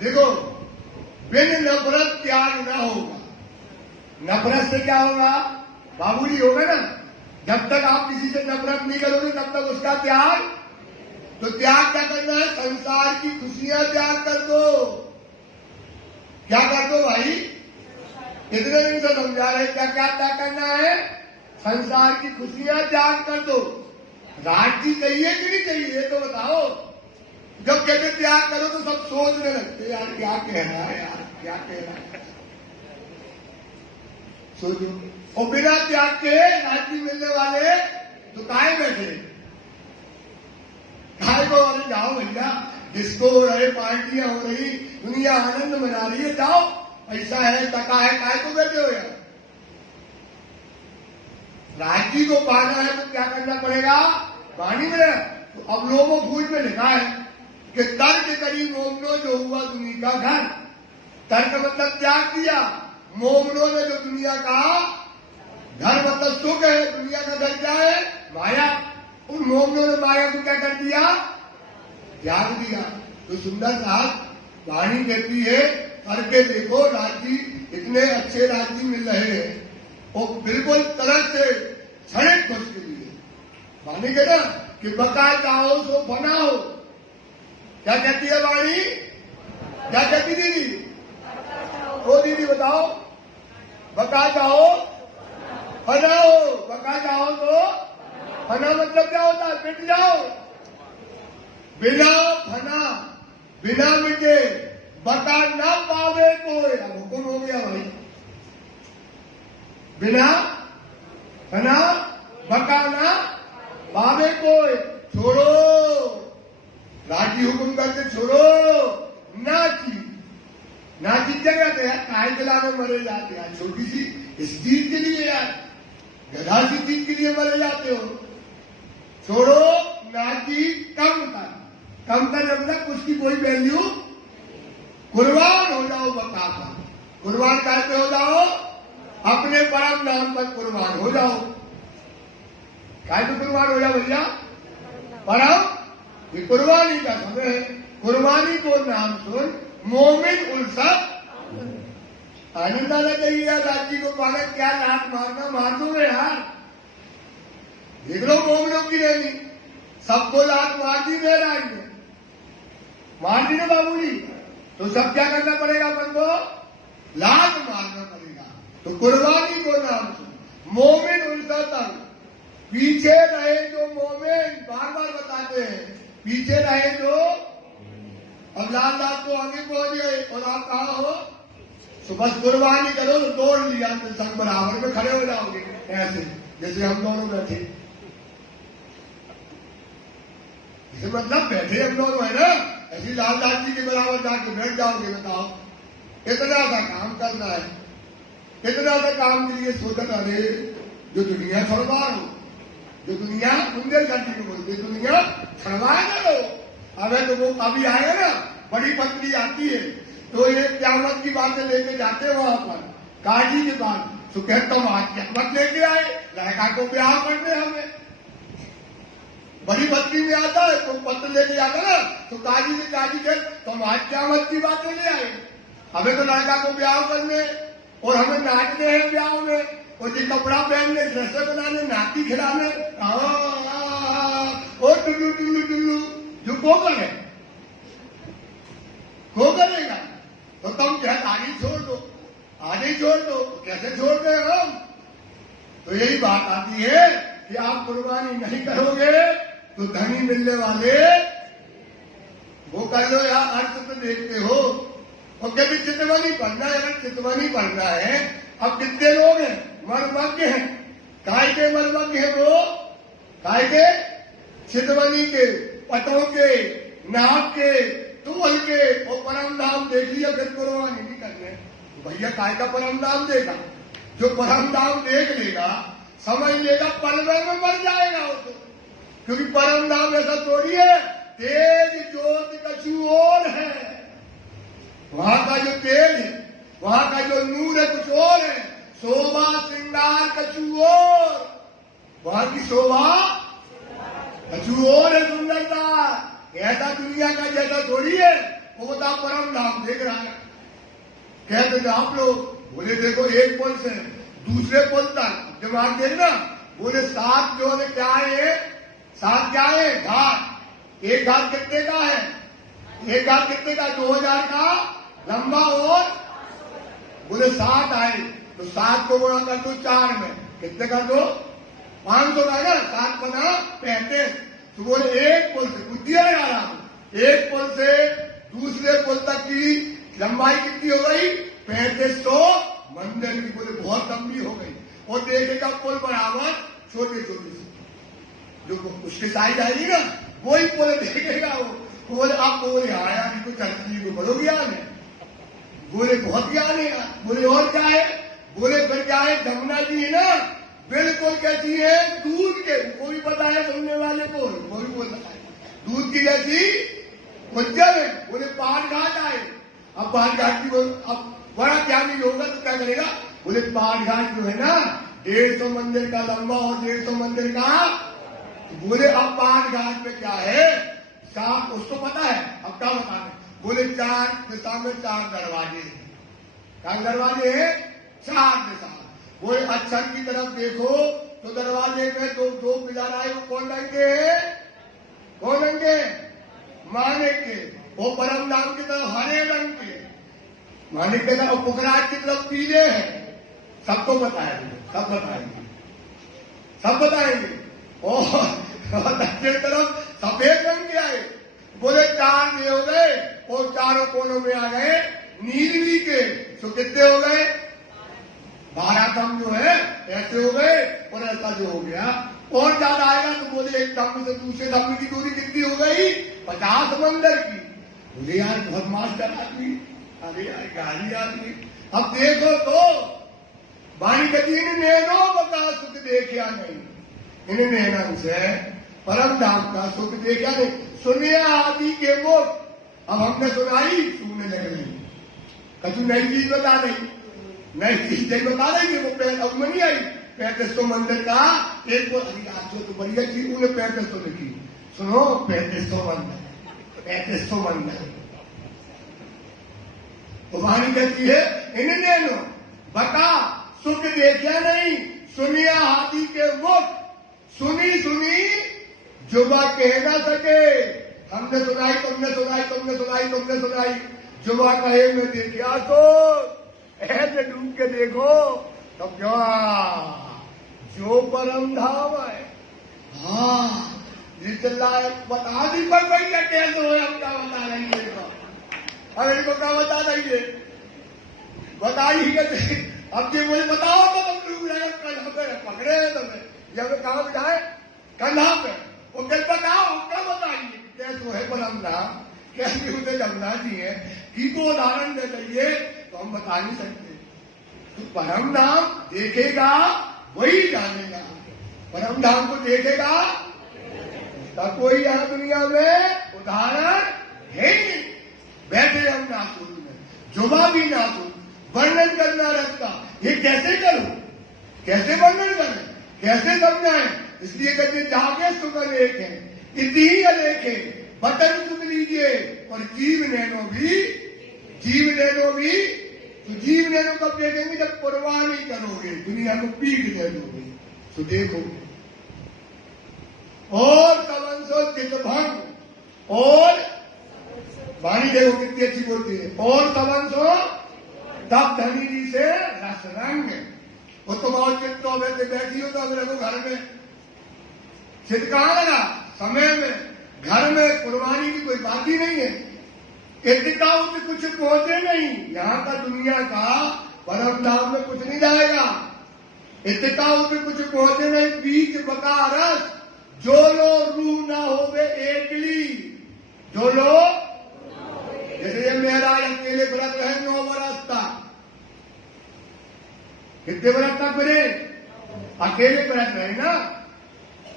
देखो, बिन नफरत त्याग ना होगा। नफरत से क्या होगा बाबूजी, होगा ना। जब तक आप किसी से नफरत नहीं करोगे तब तक उसका त्याग। तो त्याग क्या करना है, संसार की खुशियां त्याग कर दो। क्या कर दो भाई, कितने दिन से समझा रहे, क्या क्या त्याग करना है, संसार की खुशियां त्याग कर दो। राज्य चाहिए कि नहीं चाहिए ये तो बताओ। जब कहते त्याग करो तो सब सोचने लगते, यार क्या कह रहा है, यार क्या कह रहा है। सोचो, और बिना त्याग के राज्य मिलने वाले तो काहे बैठे, काहे को। अरे जाओ भैया, डिस्को हो रहे, पार्टियां हो रही, दुनिया आनंद मना रही है, जाओ, पैसा है, टका है, काहे को बैठे हो यार। राज्य को पाना है तो क्या करना पड़ेगा, वाणी में। तो अब लोगों फूज में लिखा है कि तर्क करी मोमनो जो हुआ दुनिया का घर। तर्क मतलब त्याग दिया, मोमनो ने जो दुनिया का घर मतलब सुख है, दुनिया का घर क्या है, माया। उन मोमनों ने माया को क्या कर दिया, त्याग दिया। तो सुंदर साहब वाणी कहती है, करके देखो राज्य, इतने अच्छे राज्य मिल रहे हैं, वो बिल्कुल तरह से क्षणिक खुश के लिए। वाणी कहना कि बका चाहो सो बनाओ। क्या कहती है वाणी, क्या कहती दीदी, ओ दीदी बताओ। बका चाहो बनाओ, बका चाहो तो फना मतलब क्या होता है, मिट जाओ। बिना फना, बिना मिटे, बका ना पावे कोई। अब हुक्म हो गया भाई, बिना फना बका ना पावे कोई। छोड़ो, राज्य हुक्म करके छोड़ो। नाची, नाची क्या कहते हैं, काय जलाने मरे जाते हैं। छोटी सी इस चीज के लिए यार, गधा सी चीज के लिए मरे जाते हो। छोड़ो, नाची कम कर, कम कर मतलब उसकी कोई वैल्यू। कुर्बान हो जाओ बका पर, कुर्बान करते हो जाओ, अपने परम नाम पर कुर्बान हो जाओ। काय तो कुर्बान हो जाओ भैया, परम, ये कुर्बानी का समय है। कुर्बानी को नाम सुन, मोमिन उल्सत आनंद आना चाहिए यार। राज्य को पाना, क्या लात मारना, मार दो यार। देख लो मोमिनों की रैली, सबको लात मार दी दे रहा है, मार दी ना बाबूजी। तो सब क्या करना पड़ेगा, अपन को लात मारना पड़ेगा। तो कुर्बानी को नाम सुन, मोमिन उल्सत, पीछे रहे जो मोमिन, बार बार बताते हैं, पीछे रहे जो। अब लाल लाल तो आगे पहुंच गए और आप कहा हो, तो बस कुर्बानी करो तो दौड़ लिया, तो सब बराबर में खड़े हो जाओगे ऐसे, जैसे हम दोनों बैठे। इसे मतलब बैठे हम दोनों है ना, ऐसी लालदास जी के बराबर जाके बैठ जाओगे। बताओ, इतना सा काम करना है, इतना सा काम के लिए सोचना है। जो दुनिया छड़वा लो, जो दुनिया बुंदेलखंडी को बोलते, दुनिया छड़वा दो। अब तो वो अभी आएगा ना, बड़ी पत्नी आती है तो ये क्यामत की बातें लेके जाते हो वहां पर काजी के पास, तो कह तुम आज मत लेके आए, लड़का को ब्याह करने हमें बड़ी बस्ती में आता है, तुम पत्र लेके जाता ना, तो काजी ने काजी कह तुम आज क्या मत की बातें ले आए, हमें तो लड़का को ब्याह करने और हमें नाचने हैं ब्याह में, और जी कपड़ा पहनने, ड्रेस बनाने, नाती खिलाने, और टुल्लू टुल्लू टुल्लू जो को करेगा, तो तुम क्या आगे छोड़ दो, आगे छोड़ दो, कैसे छोड़ दे हम। तो यही बात आती है कि आप कुर्बानी नहीं करोगे तो धनी मिलने वाले वो कर लो यार, अर्थ तो देखते हो। और कभी चितवनी पढ़ना है, अगर चितवनी पढ़ना है, अब कितने लोग हैं मर्मज्ञ हैं, काय के मर्मज्ञ हैं वो, काय के चितवनी के, पटों के, नाक के, तुअल के, और परम धाम देख लिया फिर कुर्बानी नहीं करने। भैया काय का परम धाम देखा, जो परम धाम देख लेगा समझ लेगा पलवे में मर जाएगा वो तो, क्योंकि परम धाम ऐसा थोड़ी है तेज ज्योति कछु और है, वहां का जो तेज है, वहां का जो नूर है कुछ और है, शोभा श्रृंगार कछु और, वहां की शोभा कछु और है, सुंदरता ऐसा दुनिया का जैसा थोड़ी है। वो बता परम धाम देख रहा है, कहते आप लोग बोले देखो एक पुल से दूसरे पुल तक दिमाग देखना, बोले 7 जो है क्या है, 7 क्या है घाट, एक घाट कितने का है, एक घाट कितने का 2000 का लंबा, और बोले 7 आए तो 7 को गुणा कर दो 4 में, कितने कर दो 500 का ना, 7 बना 35। तो बोले एक पुल से बुद्धि है यार, एक पुल से दूसरे पुल तक की लंबाई कितनी हो गई 3500 मंदिर की, बोले बहुत लंबी हो गई। और देखेगा पुल बराबर छोटे छोटे से, जो उसकी साइज आएगी ना वही पुल देखेगा वो, बोले आप बोले हाँ यार इनको चलती को बड़ो ज्ञान है, बोले बहुत ज्ञान है यार, बोले और क्या है, बोले फिर क्या है, जमुना जी है ना बिल्कुल कैसी है दूध के, कोई पता है सुनने वाले को, कोई बोल रहा है दूध की जैसी उज्जवल है। बोले पाट घाट आए, अब पाट घाट की अब बड़ा क्या नहीं होगा तो क्या करेगा, बोले पाट घाट जो है ना 150 मंदिर का लंबा और 150 मंदिर का, बोले अब पाट घाट में क्या है, 4 उसको पता है, अब क्या बताने, बोले 4 दिशा में 4 दरवाजे हैं, क्या दरवाजे हैं 4 दिशा। बोले अक्षर की तरफ देखो तो दरवाजे में दो पिलर आए, वो कौन रंग के हैं, कौन रंग के, माने के, वो परम धाम की तरफ हरे रंग के, मानिक के तरफ पुखराज की तरफ पीले हैं, सबको बताएंगे, सब बताएंगे, सब बताएंगे। और दक्षिण तरफ सफेद रंग के आए, बोले 4 ये हो गए, और चारों कोनों में आ गए नीलवी के, तो कितने हो गए 12 कम जो है ऐसे हो गए, और ऐसा जो हो गया और ज्यादा आएगा तो बोले एक दम से दूसरे दम की दूरी कितनी हो गई 50 मंदिर की। बोले यार बहुत मास्टर आदमी, अरे यार गाली आदमी। अब देखो तो वाणी कहती है नैनो बता सुख देखा नहीं, इन नैनन से परम धाम का सुख देखा नहीं, सुनिया आदि के मुख। अब हमने सुनाई सुनने लग रही, कछु नई चीज बता रही, नई चीज नहीं बता रही कि वो अब नहीं आई 3500 मंदिर का एक आज तो बढ़िया चीज उन्हें 3500 लिखी, सुनो 3500 मंदिर, 3500 मंदिर। तो वाणी कहती है इन्हें लो बता सुख देखा नहीं, सुनिया हाथी के मुख, सुनी सुनी जुबा कह ना सके। हमने सुनाई तुमने सुनाई, तुमने सुनाई तुमने सुनाई, जुबा कहे में देखा तो ऐसे डूब के देखो तब तो जो परम धाम है। हाँ ये चिल्लाए बता दी पर भाई क्या कैसे हो, हम क्या बता रही है, अरे इनको क्या बता रही है, बताइए कैसे। अब ये मुझे बताओ तो तुम डूब रहे कंधा पे पकड़े हैं तुम्हें, जब कहाँ बिठाए कंधा पे, वो कल बताओ क्या बताइए कैसे है परम धाम, कैसे उसे जमुना जी है की को उदाहरण दे दीजिए तो हम बता नहीं सकते। तो परम धाम देखेगा वही जानेगा, परम धाम को देखेगा तब कोई यहाँ दुनिया में उदाहरण है नहीं। बैठे हम नासूर में, जुबा भी नासूर, वर्णन करना रखता, ये कैसे करूं, कैसे वर्णन करें, कैसे समझाएं? इसलिए कहते जागे सुगल एक है, इतनी अलेख है, बटन सुन लीजिए और जीव नैनो भी, तो जीव नैनो कब देखेंगे? जब कुर्बानी करोगे, दुनिया को पीट दे दोगे तो देखो। और तवंसो चितभंग, और वाणी देखो कितनी अच्छी बोलती है, और तवंसो तब धनी जी से रस रंग। वो तो बहुत चित्तो वैसे बैठी हो तो अब रखो घर में, चित कहां लगा? समय में, घर में कुर्बानी की कोई बात ही नहीं है। इत्तिकाऊ में कुछ पहुंचे नहीं, यहाँ का दुनिया का परम धाम में कुछ नहीं जाएगा। इत्तिकाऊ में कुछ पहुंचे नहीं, बीच बका रस, जो लो रूह ना होवे एकली, जो लो, जैसे ये मेरा अकेले व्रत रहे 9 बरस तक, कितने बरस तक फिरे? अकेले व्रत रहे ना,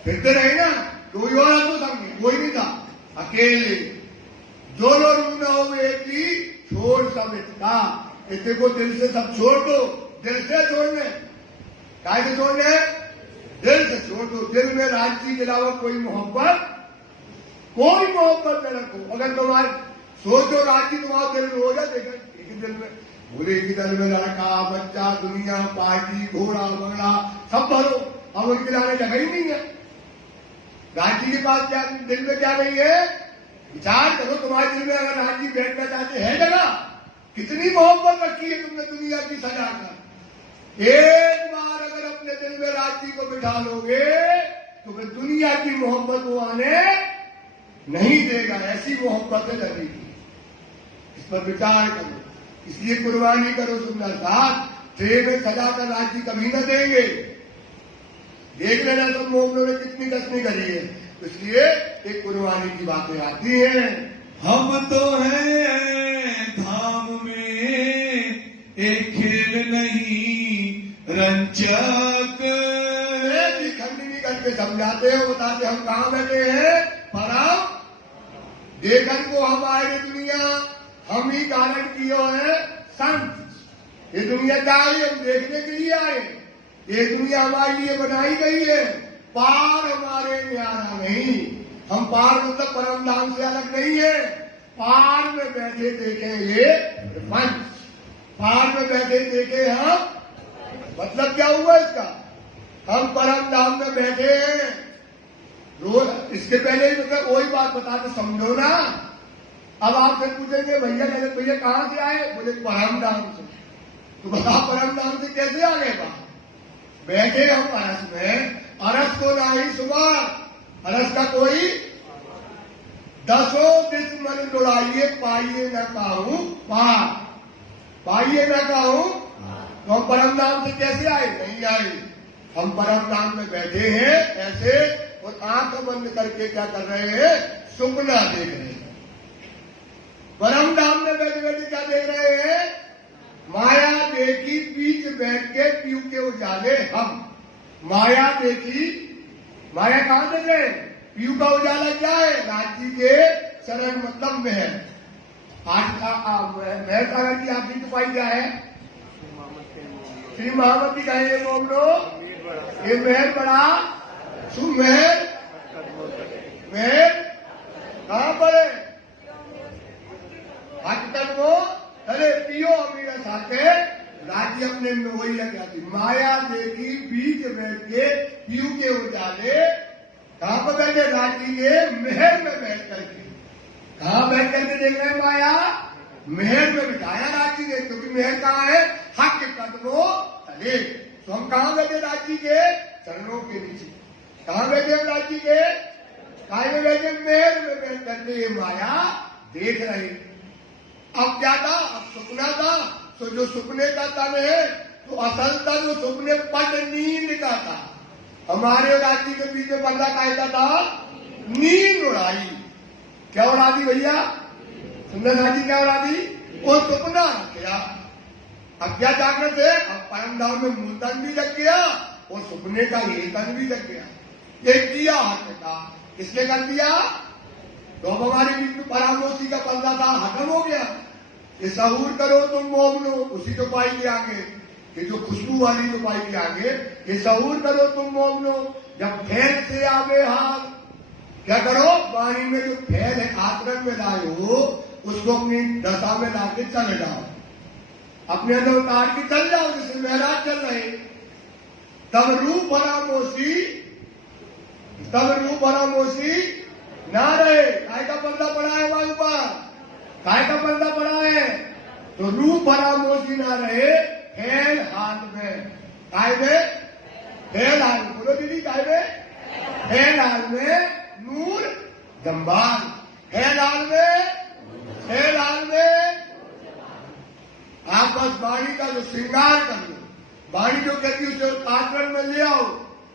फिरते रहे ना, कोई और तो समझे, कोई नहीं था, अकेले। जो लोग रूह ना होवे एकली, छोड़ सब इसका, इतने को दिल से सब छोड़ दो, दिल से छोड़ने, काय से छोड़ने? दिल से छोड़ दो। दिल में राज्य के अलावा कोई मोहब्बत न रखो। अगर तुम्हारे सोचो राज्य तुम्हारा दिल में हो जाए, देखो एक ही दिल में, बोले एक ही दिल में लड़का बच्चा दुनिया पार्टी घोड़ा बंगला सब भरो, अब उनके लाने जगह ही नहीं है। राज्य के पास क्या दिल में क्या नहीं है? विचार करो, तुम्हारे दिल में अगर राज्य बैठना चाहते है जगह, कितनी मोहब्बत रखी है तुमने दुनिया की सजा कर। एक बार अगर अपने दिल में राज्य को बिठा लोगे तो फिर दुनिया की मोहब्बत वो आने नहीं देगा, ऐसी मोहब्बत है लगेगी। इस पर विचार करो, इसलिए कुर्बानी करो सुंदर साथ, ट्रे में सजा कर राज्य कभी न देंगे। देख लेना सब मोहम्मदों ने कितनी कसनी करी है, इसलिए एक कुर्बानी की बातें आती हैं। हम तो हैं धाम में एक खेल नहीं रंचक। खंडनी करके समझाते हो, बताते हम कहां बैठे हैं? परम देखन को हम आए दुनिया, हम ही कारण किए हैं संत। ये दुनिया क्या आई? हम देखने के लिए आए। ये दुनिया हमारे लिए बनाई गई है, पार हमारे में आना नहीं। हम पार मतलब परम धाम से अलग नहीं है। पार में बैठे देखे ये पंच, पार में बैठे देखे हम, मतलब क्या हुआ इसका? हम परम धाम में बैठे हैं रोज। इसके पहले ही मतलब वही बात बताते, समझो ना। अब आपसे पूछेंगे भैया भैया कहां से आए? बोले परम धाम से। तो बता परम धाम से कैसे आ गए? बाहर बैठे हम अरस में, अरस को ना ही सुबह, अरस का कोई 10 दिस मन लुड़ाइए, पाइए न काहू पार, पाइए न काहू। तो हम परम धाम से कैसे आए? नहीं आए। हम परम धाम में बैठे हैं ऐसे, और आंख बंद करके क्या कर रहे हैं? सुपना देख रहे हैं। परम धाम में बैठे बैठे क्या देख रहे हैं? माया देखी बीच बैठ के पीऊ के उजाले हम। माया देखी, माया कहां देख रहे? पीऊ का उजाला क्या है? राज्य के शरण मतलब महल। आज महल सागर की आपकी टुपाई क्या है? श्री महामती का ये बोलो, ये महल बड़ा सुमहल, महल कहां पर है? हटकट वो अरे पियो अमीर साथे, राज्य अपने में वही लग जाती। माया देखी बीच बैठ के पीयू के उजाले, कहां पर बैठे? राज्य के महल में बैठ करके। कहां बैठ करके देख रहे हैं? माया महल में बिठाया राज्य ने, क्योंकि महल कहां है? हक के कदमों तले। तो हम कहां बैठे? राज्य के चरणों के नीचे। कहां बैठे हम? राज्य के काय में बैठे? महल में बैठ करके ये माया देख रहे। अब क्या था? अब सुपना था। तो जो सुपने का तन है, तो असल तन वो सुपने पद नींद का था। हमारे राज्य के बीच में बंदा कायदा था नींद उड़ाई। क्या उड़ा दी भैया? सुंदर राज्य क्या उड़ा दी? वो सुपना क्या? अब क्या जागृत है? अब परम धाम में मूल तन भी लग गया और सुपने का ये तन भी लग गया। ये किया हक का, किसने कर दिया? तो अब हमारे बीच में परामोशी का पर्दा था, खत्म हो गया। ये सहूर करो तुम मोम लो, उसी तो पाई के आगे। कि जो खुशबू वाली चौपाई के आगे ये सहूर करो तुम मोमनो, जब फैल से आवे हाल, क्या करो, वाणी में जो फैल है आचरण में लाए हो उसको अपनी दशा में लाके चले जाओ, अपने अंदर उतार के चल जाओ, जैसे महाराज चल रहे। तब रूप भरा मोशी ना रहे। काय का पर्दा पड़ा है वहां ऊपर, काय का पर्दा पड़ा है, तो रूप भरा मोशी ना रहे, फैल हाथ में, काय में, फैल हाथ में, बोलो दीदी, काय में, फैल हाथ में नूर जम्बाल, फैल हाथ में आप बस वाणी का जो श्रृंगार कर लो, वाणी जो कहती है उसे आचरण में ले आओ,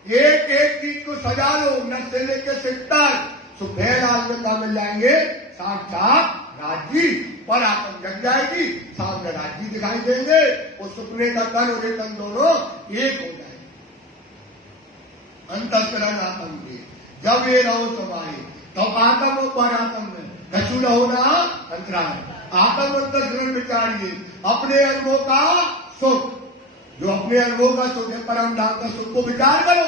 एक एक चीज को सजा लो, न से लेकर सिर तक, तो फैल हाथ में कहा मिल जाएंगे, साक्षात राज्य पर आत्म जग जाएगी, सामने राज्य दिखाई देंगे, और सुपने का तन और तन दोनों एक हो जाएंगे। अंतःकरण आत्म के जब ये रहो समाये, तो आत्म और पर आत्म में कछु न होना अंतराय। आत्म अंतःकरण विचारिए, अपने अनुभव का सुख, जो अपने अनुभव का सुख है, परम धाम का सुख को विचार करो,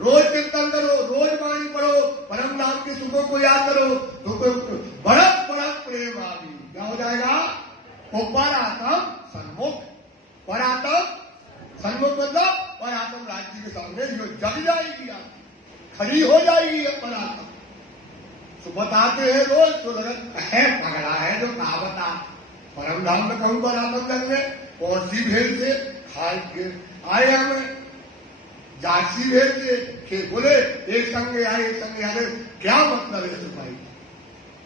रोज कीर्तन करो, रोज वाणी पढ़ो, परम धाम के सुखों को याद करो, तो बड़क बड़क प्रेम आदि क्या हो जाएगा, वो परात्म सन्मुख, परात्म सन्मुख मतलब परात्म राज्य के सामने जो जग जाएगी, आपकी खड़ी हो जाएगी ये परात्म। तो बताते हैं रोज, तो लगता है पगड़ा है जो कहा बता, परम धाम में कहूं परात्म जग में, और सी भेल से खाए के आए हमें, जागसी भेल से के बोले एक संगे आए, एक संगे आए, क्या मतलब है छुपाई,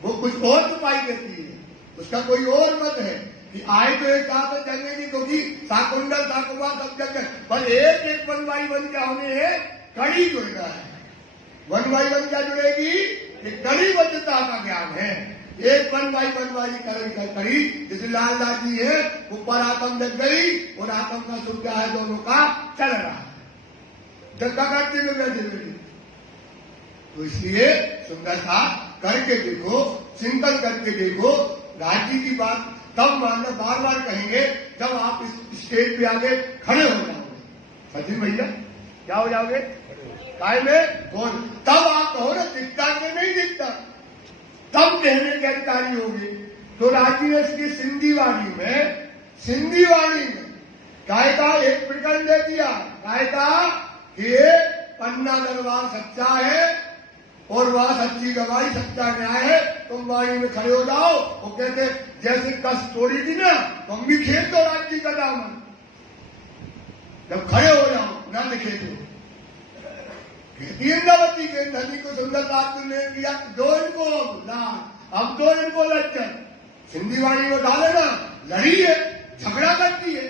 वो कुछ और छुपाई करती है, उसका कोई और मत है कि आए तो एक साथ जगह नहीं, क्योंकि साकुंडल साकुबा सब जगह, पर एक एक वन बाई वन क्या होने है, कड़ी जुड़ना है, वन बाई वन क्या जुड़ेगी, एक कड़ी बद्धता का ज्ञान है, एक वन बाई कड़ी, जैसे लालदास जी है, ऊपर आत्म जग गई और आत्म का सुख क्या है, दोनों का चल रहा है, जगह करते में बैठे बैठे। तो इसलिए सुंदरता करके देखो, चिंतन करके देखो, राज्य की बात तब मानना, बार बार कहेंगे जब आप इस स्टेज पे आगे खड़े हो जाओगे। सचिन भैया क्या हो जाओगे, काय में कौन, तब आप कहो ना, दिखता के नहीं दिखता, तब कहने की अधिकारी होगी। तो राज्य ने इसकी सिंधी वाणी में काय का एक प्रकरण दे दिया, काय का कि पन्ना दरबार सच्चा है और वह सच्ची गवाही सच्चा न्याय है, तुम वाणी में खड़े हो जाओ। वो कहते जैसे कस तोड़ी थी ना, तुम भी खेल दो राज्य का दामन, जब खड़े हो जाओ न दिखे तो कहती इंद्रावती के धनी को सुंदरता ने किया, दो इनको लाल, अब दो इनको लज्जन, सिंधी वाणी में डाले ना, लड़ी है, झगड़ा करती है,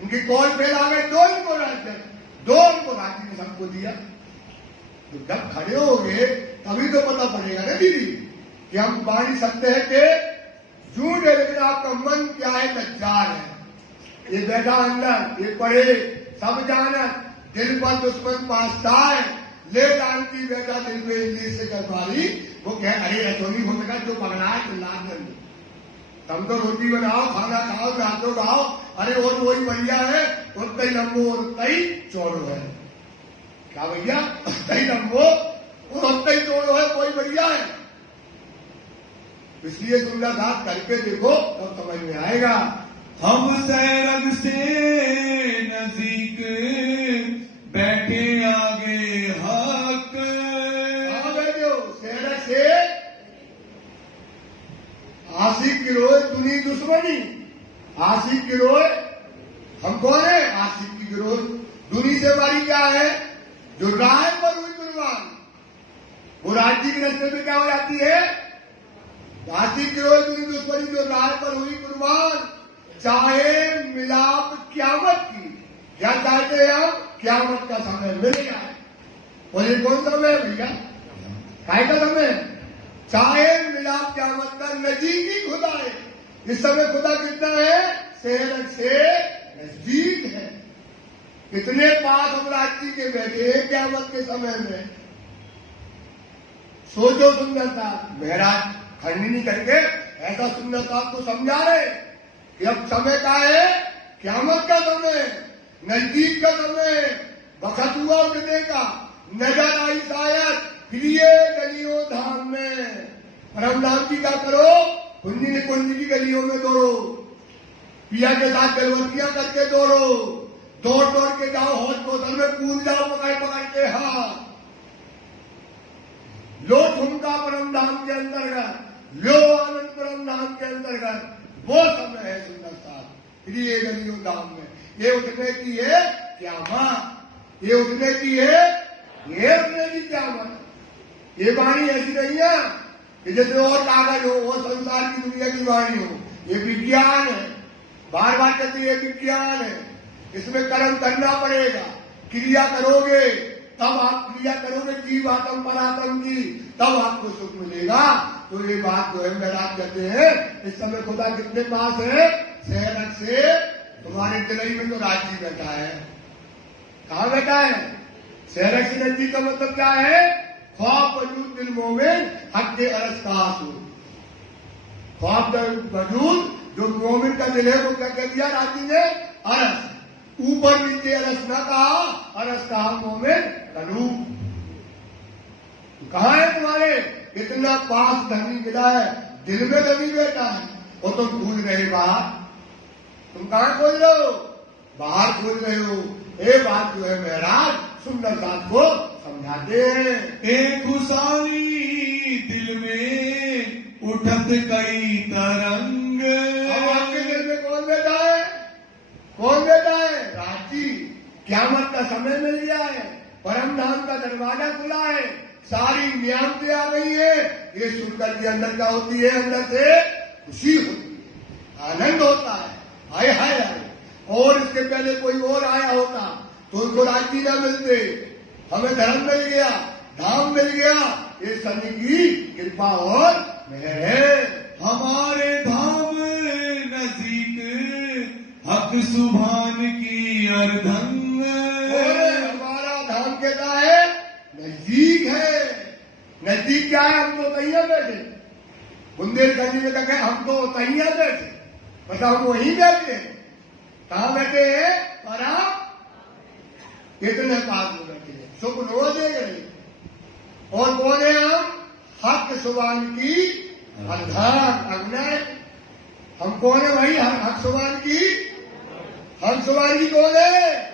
इनकी कौन फैला गए, दो इनको लज्जन, दो इनको राज्य ने सबको दिया। तो जब खड़े हो गए तभी तो पता पड़ेगा ना दीदी कि हम वाणी सत्य है कि झूठ है, लेकिन आपका मन क्या है, कच्चार है, ये बैठा अंदर, ये पढ़े सब जाना, दिल पर दुश्मन पासता है, ले जानती बैठा दिल में इंग्लिश से कर पारी, वो कह अरे रसोई होने का जो पकड़ा है तो लाभ नहीं, तुम तो रोटी बनाओ, खाना खाओ, नाचो गाओ, अरे और वही बढ़िया है, उतना ही लंबो और उतना ही चौड़ो है, क्या भैया, उतना ही लंबो और उतना ही चौड़ो है, कोई बढ़िया है। इसलिए सुंदर बात करके देखो तब समझ में आएगा। हम सैरग से नजीक बैठे आगे हक, सैरग से आशिक की रोए दुनी दुश्मनी, आशिक की रोए हम कौन है, आशिक की रोए दुनी से हमारी क्या है, जो राय पर हुई कुर्बान, वो राज्य के रास्ते में क्या हो जाती है, आशिक की रोए दुनी दुश्मनी, जो राय पर हुई कुर्बान, चाहे मिलाप क्यामत की, क्या चाहते हैं हम, क्यामत का समय मिल जाए, और ये कौन समय है भैया, काय का समय, चाहे मिलाप क्यामत का नजीकी खुदा है, इस समय खुदा कितना है, शहर से नजदीक है, कितने पास हम राज्य के बैठे हैं क्यामत के समय में। सोचो सुंदरता, महाराज खंडनी करके ऐसा सुंदरता को समझा रहे कि अब समय का है क़यामत का समय, नजदीक का समय, वक्त हुआ उठने का, नजर आई शायद प्रिय गलियों धाम में। परम धाम की क्या करो, कुंजी निकुंज की गलियों में दौड़ो, पिया के साथ गलवतियां करके दौड़ो, दौड़ दौड़ के जाओ, हौज बोतल में कूद जाओ पकड़ पकड़ के हाथ, लो ठुमका परम धाम के अंतर्गत, लो आनंद परम धाम के अंतर्गत। वो समय है सुंदर साथ प्रिय गलियों धाम में। ये उठने की है क़यामत, ये उठने की है, ये उठने की क़यामत। ये वाणी ऐसी नहीं है कि जैसे और कागज हो, वो संसार की दुनिया की वाणी हो। ये विज्ञान है, बार बार कहते हैं विज्ञान है। इसमें कर्म करना पड़ेगा, क्रिया करोगे तब आप क्रिया करोगे जीवात्म परात्म की, तब आपको सुख मिलेगा। तो ये बात जो है महाराज कहते हैं, इस समय खुदा कितने पास है, शहरक से तुम्हारे दिलई में तो राजी बैठा है। कहाँ बैठा है? शहरक से नजदीक का मतलब क्या है? ख्वाब वजूद दिल मोमिन हक के अरस का आंसू। ख्वाब वजूद जो मोमिन का दिल है वो क्या कह दिया राजी ने? अरस। ऊपर नीचे अरस न कहा, अरस कहा मोमिन का रूप। कहाँ है तुम्हारे? इतना पास धनी मिला है, दिल में धनी बैठा है, और तुम खोज रहे बाहर। तुम कहाँ खोज रहे हो? बाहर खोज रहे हो। ये बात जो है महाराज सुंदर साथ को समझाते हैं। एक खुशाली दिल में उठत कई तरंग। अब आपके दिल में कौन बैठा है? कौन बैठा है? राजी। क़यामत का समय मिल गया है, परम धाम का दरवाजा खुला है, सारी नियामतें आ गई है। ये सुनकर के अंदर क्या होती है? अंदर से खुशी होती है, आनंद होता है। हाय हाय हाय। और इसके पहले कोई और आया होता तो उनको राजी न मिलते। हमें धर्म मिल गया, धाम मिल गया, ये शनि की कृपा और मेहर है। हमारे धाम नजदीक हक सुभान की अर्धंग। हमारा धाम कहता है नजदीक है। नजदीक क्या है? हम तो तैया बैठे बुंदेलखंडी में तक है, हम तो तैया बैठे, मतलब हम वहीं बैठे। कहाँ बैठे हैं? परा कितने पास में बैठे हैं, सुख नो दे गए। और कौन है हम? हक सुभान की अर्धांग अग्नय। हम कौन है? वही हक सुभान की। हक सुभान की कौन है?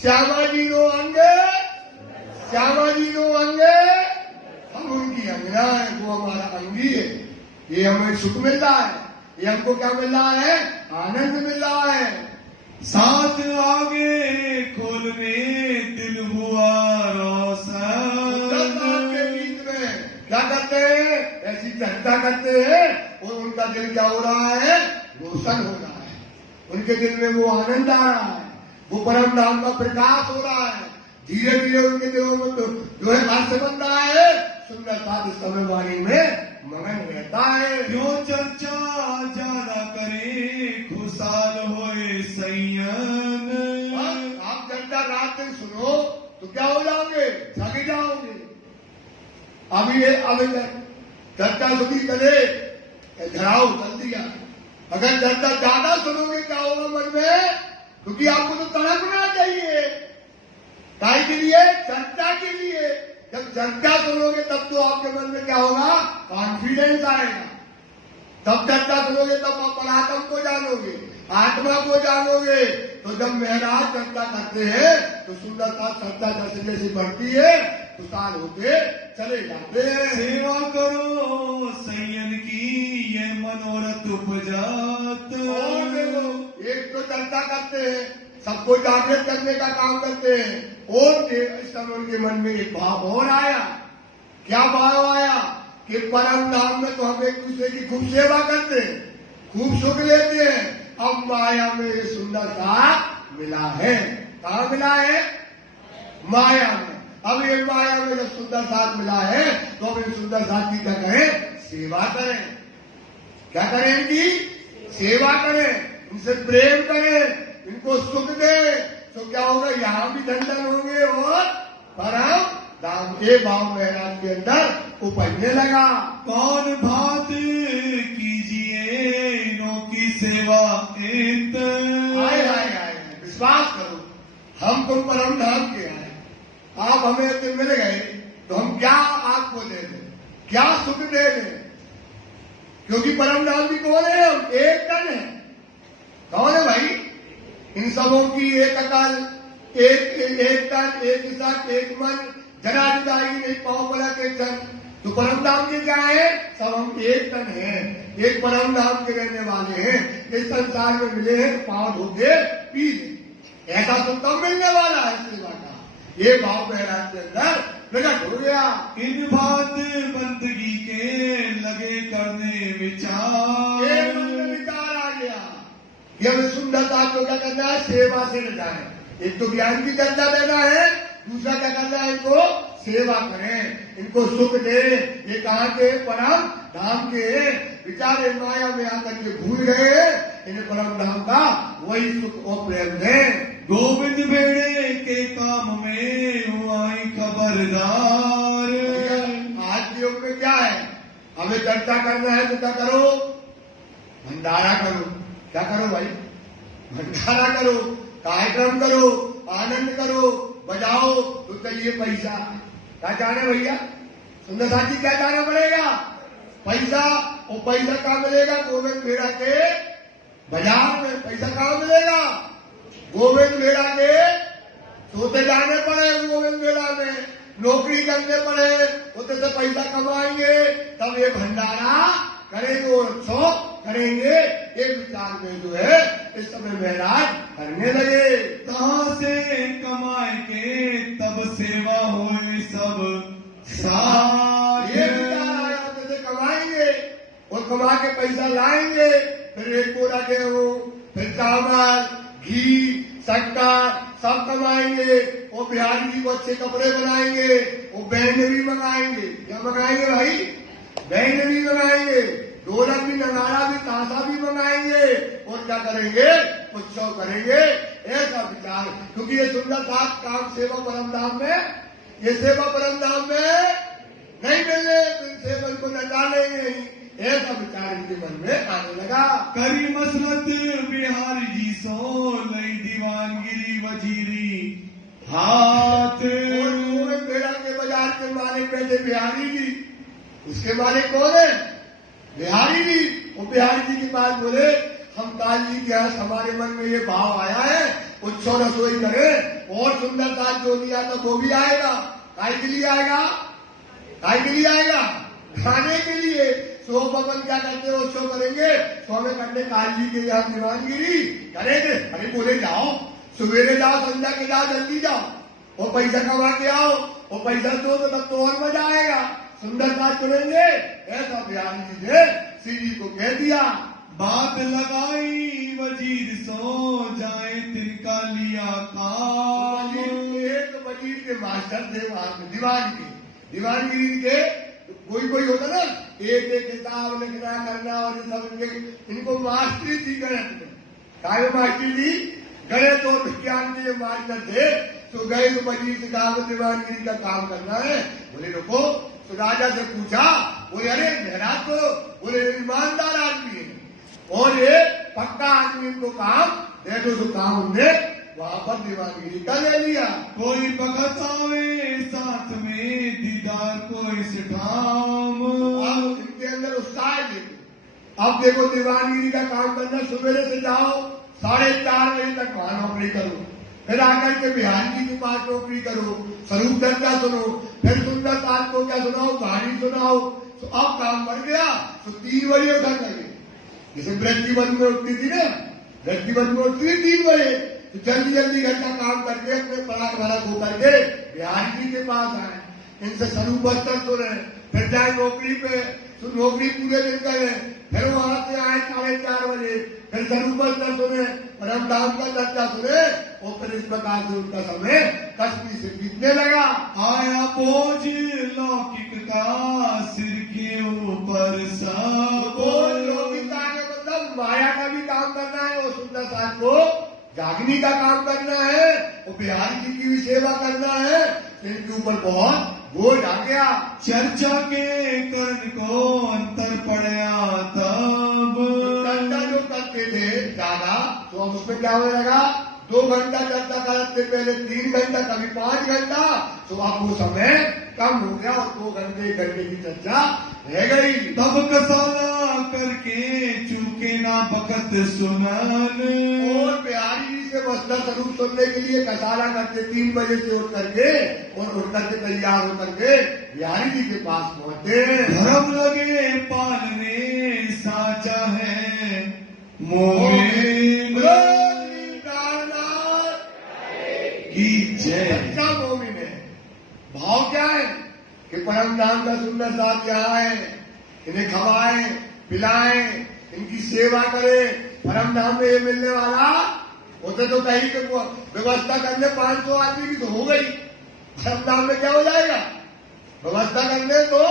श्यामा जी नो अंगे, श्यामा जी नो अंगे, हम उनकी अंगना है, वो हमारा अंगी है। ये हमें सुख मिल रहा है, ये हमको क्या मिल रहा है? आनंद मिल रहा है। साथ आगे खोलने दिल हुआ रोशन। के बीच में क्या करते हैं? ऐसी चर्चा करते हैं और उनका दिल क्या हो रहा है? रोशन हो रहा है। उनके दिल में वो आनंद आ रहा है, वो परम धाम का प्रकाश हो रहा है। धीरे धीरे उनके दिलों में तो जो है हर्ष बन रहा है। सुंदर साथ इस समय वाणी में मगन रहता है। क्यों चर्चा ज्यादा करे, खुशहाल होए सैयन। आप चर्चा रात दिन सुनो तो क्या हो जाओगे? जग जाओगे। अभी चर्चा सुनी करे धराओ चल दिया। अगर चर्चा ज्यादा सुनोगे क्या होगा मन में? क्योंकि आपको तो तड़पना चाहिए। काय के लिए? चर्चा के लिए। जब चर्चा सुनोगे तब तो आपके मन में क्या होगा? कॉन्फिडेंस आएगा। तब चर्चा सुनोगे तब आप परात्म को जानोगे, आत्मा को जानोगे। तो जब महाराज चर्चा करते हैं तो सुंदरता चर्चा जैसे जैसे बढ़ती है खुशहाल होते चले जाते हैं। सेवा करो सैयन की ये मनोरथ उपजात। और देखो, एक तो चर्चा करते हैं, सबको जागृत करने का काम करते हैं, और इस समय उनके मन में एक भाव और आया। क्या भाव आया? कि परम धाम में तो हम एक दूसरे की खूब सेवा करते हैं, खूब सुख लेते हैं। अब माया में ये सुंदर साथ मिला है। कहाँ मिला है? माया में। अब ये माया में जब सुंदर साथ मिला है तो हम इन सुंदर साथ की क्या करें? सेवा करें। क्या करें? इनकी सेवा करें, इनसे प्रेम करें, इनको सुख दें। तो क्या होगा? यहाँ भी धन होंगे और परम धाम के भाव महाराज के अंदर उपजने लगा। कौन बात कीजिए नो की सेवा एत। आए आए आए विश्वास करो, हम तुम परम धाम के आए, आप हमें तो मिल गए तो हम क्या आपको दे दें, क्या सुख दे दें, क्योंकि परम धाम भी कौन है, हम एक तन है। कौन है भाई, इन सबों की एक अकाल, एक तन, एक सत, एक मन, जरा जुदाई नहीं, पाँव पला के तन। तो परम धाम के क्या है, सब हम एक तन हैं, एक परम धाम के रहने वाले हैं। इस संसार में मिले हैं, पाँव धोके पी ले, ऐसा तो कब मिलने वाला है सेवा का। ये भाव महराज के अंदर प्रकट हो गया। इन बात बंदगी के लगे करने विचार। एक मन में विचार आ गया कि हमें सुंदरता को क्या करना है, सेवा से रचाए। एक तो ज्ञान की चर्चा देना है, दूसरा क्या करना है, इनको सेवा करें, इनको सुख दे। ये कहाँ के, परम धाम के विचार माया में आकर के भूल गए, इन्हें परम धाम का वही सुख और प्रेम दें। गोविंद बेड़े के काम में हुआई खबरदार। आज के युग में क्या है, हमें चर्चा करना है तो क्या करो, भंडारा करो। क्या करो भाई, भंडारा करो, कार्यक्रम करो, आनंद करो, बजाओ, तो चाहिए पैसा। क्या जाने भैया, सुंदर साथी, क्या जाना पड़ेगा, पैसा। और पैसा कहाँ मिलेगा, गोविंद बेड़ा के बाजार में। पैसा कहाँ मिलेगा, गोविंद बेड़ा के सोते जाने पड़े, गोविंद बेड़ा में नौकरी करने पड़े, उतने से पैसा कमाएंगे, तब ये भंडारा करेंगे और शौक करेंगे। एक विचार में जो है इस समय महाराज करने लगे। कहाँ से कमाए के तब सेवा होए सब साथ। ये विचार आया, उतने से कमाएंगे और कमा के पैसा लाएंगे, फिर एक बोरा गेहूं, फिर चावल, घी, शक्कर सब कमाएंगे, और बिहारी जी को अच्छे कपड़े बनाएंगे, और बैंड भी मंगाएंगे। क्या मंगाएंगे भाई, बैंड भी मंगाएंगे, ढोलक भी, नगाड़ा भी, ताशा भी मंगाएंगे, और क्या करेंगे, उत्सव करेंगे। ऐसा विचार, क्योंकि ये सुंदर साथ काम सेवा परम धाम में, ये सेवा परम धाम में नहीं मिलने, सेवन को नचा लेंगे, ऐसा विचार इनके मन में आने लगा। करी मसलत बिहारी जी सो लई दीवानगिरी वजीरी हाथ। और बेड़ा के बाजार के मालिक बैठे बिहारी जी, उसके मालिक कौन है, बिहारी जी। वो बिहारी जी के पास बोले, हम काल जी के यहाँ हमारे मन में ये भाव आया है, उत्सव रसोई करें, और सुंदर साथ जो दिया तो वो भी आएगा। काय के लिए आएगा, काय के लिए आएगा, खाने के लिए। सो भवन क्या करते हो, उत्सव करेंगे, तो हमें करने काल जी के यहाँ दीवानगिरी करेंगे। अरे बोले जाओ, सवेरे जाओ, संध्या के जाओ, जल्दी जाओ, और पैसा कमा के आओ, और पैसा दो तो तब तो और मजा आएगा, सुंदर साथ चलेंगे। ऐसा बिहारी जी ने श्री जी को कह दिया। बात लगाई वजीर सो जाए तिनका लिया काम। एक वजीर के मास्टर थे वहां पे, दीवानगिरी के कोई कोई होता ना, एक एक हिसाब लिखना करना, और सब इनको मास्टरी थी गणित में। काय मास्टरी थी, गणित और विज्ञान के मास्टर थे। तो गए तो वजीर से कहा, दीवानगिरी का काम करना है। बोले रुको, तो राजा से पूछा, बोले अरे महाराज को, बोले ईमानदार आदमी है और ये पक्का आदमी, इनको काम दे दो। तो काम हमने वहां पर दीवानगिरी का ले लिया। कोई बखत आवे साथ में दीदार को इस ठाम। अब इनके अंदर उत्साह देखो। अब देखो, दीवानगिरी का काम करना, सुबह से जाओ, 4:30 बजे तक वहां नौकरी करो, फिर आकर के बिहारी जी के पास नौकरी करो, स्वरूप चर्चा सुनो, फिर सुंदर साथ को क्या सुनाओ, कहानी सुनाओ। तो अब काम बढ़ गया, तो 3 बजे उठा लगे। जैसे वृत्ति बंद में उठती थी ना, वृत्ति बंद में उठती थी 3 बजे, तो जल्दी जल्दी घर का काम करके अपने पराग भरा हो करके बिहारी जी के पास आए, इनसे स्वरूप बस्तर सुने, फिर जाए नौकरी पे, तो नौकरी पूरे दिन करे, फिर वहां से आए 4:30 बजे, फिर स्वरूप बस्तर सुने, परम धाम का चर्चा सुने, और फिर इस प्रकार से उनका समय कश्मी से बीतने लगा। आया बोझ लौकिक का सिर के ऊपर सब। लौकिकता के मतलब माया का भी काम करना है, और सुंदर साथ को जागनी का काम करना है, और बिहारी जी की भी सेवा करना है। इनके ऊपर बहुत बोझ आ गया। चर्चा के कर्ण को अंतर पड़या तब। चर्चा जो करते थे और उसमें क्या होने लगा, 2 घंटा चर्चा करते पहले 3 घंटा, कभी 5 घंटा, तो अब वो समय कम हो गया और 2 घंटे 1 घंटे की चर्चा रह गई। तब कसाला करके चूके ना बकत सुनन। और बिहारी जी से मसला स्वरूप सुनने के लिए कसाला करते 3 बजे से उठ करके और उठ करके तैयार होकर के बिहारी जी के पास पहुंचे। धर्म लगे पालने साचा है मोमिन की जय। अच्छा मोमिन है। भाव क्या है कि परम नाम का सुंदर साथ यहाँ है, इन्हें खवाएं पिलाएं, इनकी सेवा करें। परम नाम में ये मिलने वाला होते तो कहीं के व्यवस्था करने 500 आदमी की तो हो गई, परम नाम में क्या हो जाएगा, व्यवस्था करने तो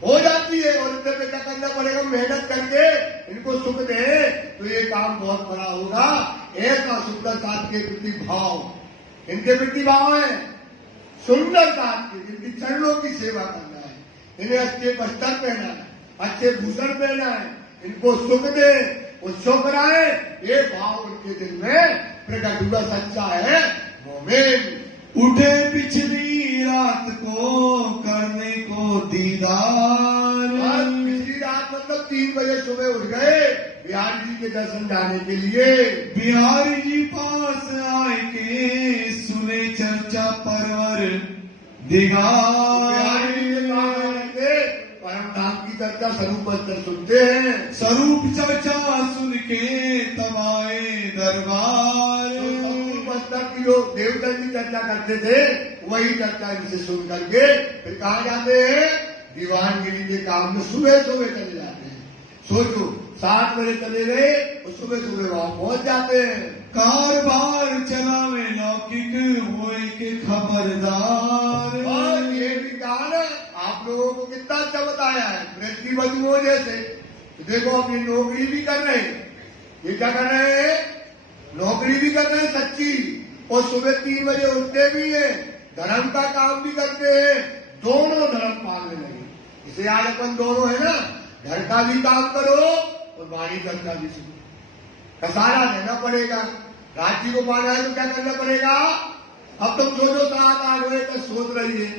हो जाती है। और इधर पे क्या करना पड़ेगा, मेहनत करके इनको सुख दे तो ये काम बहुत बड़ा होगा। ऐसा सुंदर साथ के प्रति भाव, इनके प्रति भाव है सुंदर साथ के, इनकी चरणों की सेवा करना है, इन्हें अच्छे वस्त्र पहना है, अच्छे भूषण पहना है, इनको सुख दे, वो सुख रहे, ये भाव उनके दिल में प्रकट हुआ। सच्चा है मोमिन। उठे पिछली रात को करने को दीदार। पिछली रात मतलब 3 बजे सुबह उठ गए बिहारी जी के दर्शन जाने के लिए। बिहारी जी पास आए के सुने चर्चा परवर दिगार। परम धाम की चर्चा स्वरूप स्तर सुनते हैं। स्वरूप चर्चा सुन के तमाए दरबार। स्वरूप स्तर की जो देवता की चर्चा करते थे वही चर्चा इनसे सुन करके फिर कहा जाते हैं दीवानगिरी के काम में सुबह सुबह चले जाते हैं। सोचो 7 बजे चले गए और सुबह सुबह वहां पहुंच जाते हैं। कारबार चला में लौकिक होए के खबरदार। और ये भी कहा ना, आप लोगों को कितना अच्छा बताया है, वृत्ति बदुओं जैसे। देखो अपनी नौकरी भी कर रहे हैं, ये क्या कर रहे हैं, नौकरी भी कर रहे हैं सच्ची, और सुबह 3 बजे उठते भी हैं, धर्म का काम भी करते हैं, दोनों धर्म पालने लगे। इसे आज अपन दोनों है ना, घर का भी काम करो और वाणी का भी सुनो। कसारा देना पड़ेगा, राज्य को पाना है तो क्या करना पड़ेगा। अब तुम सोचो 7-8 बजे तक सोच रही है,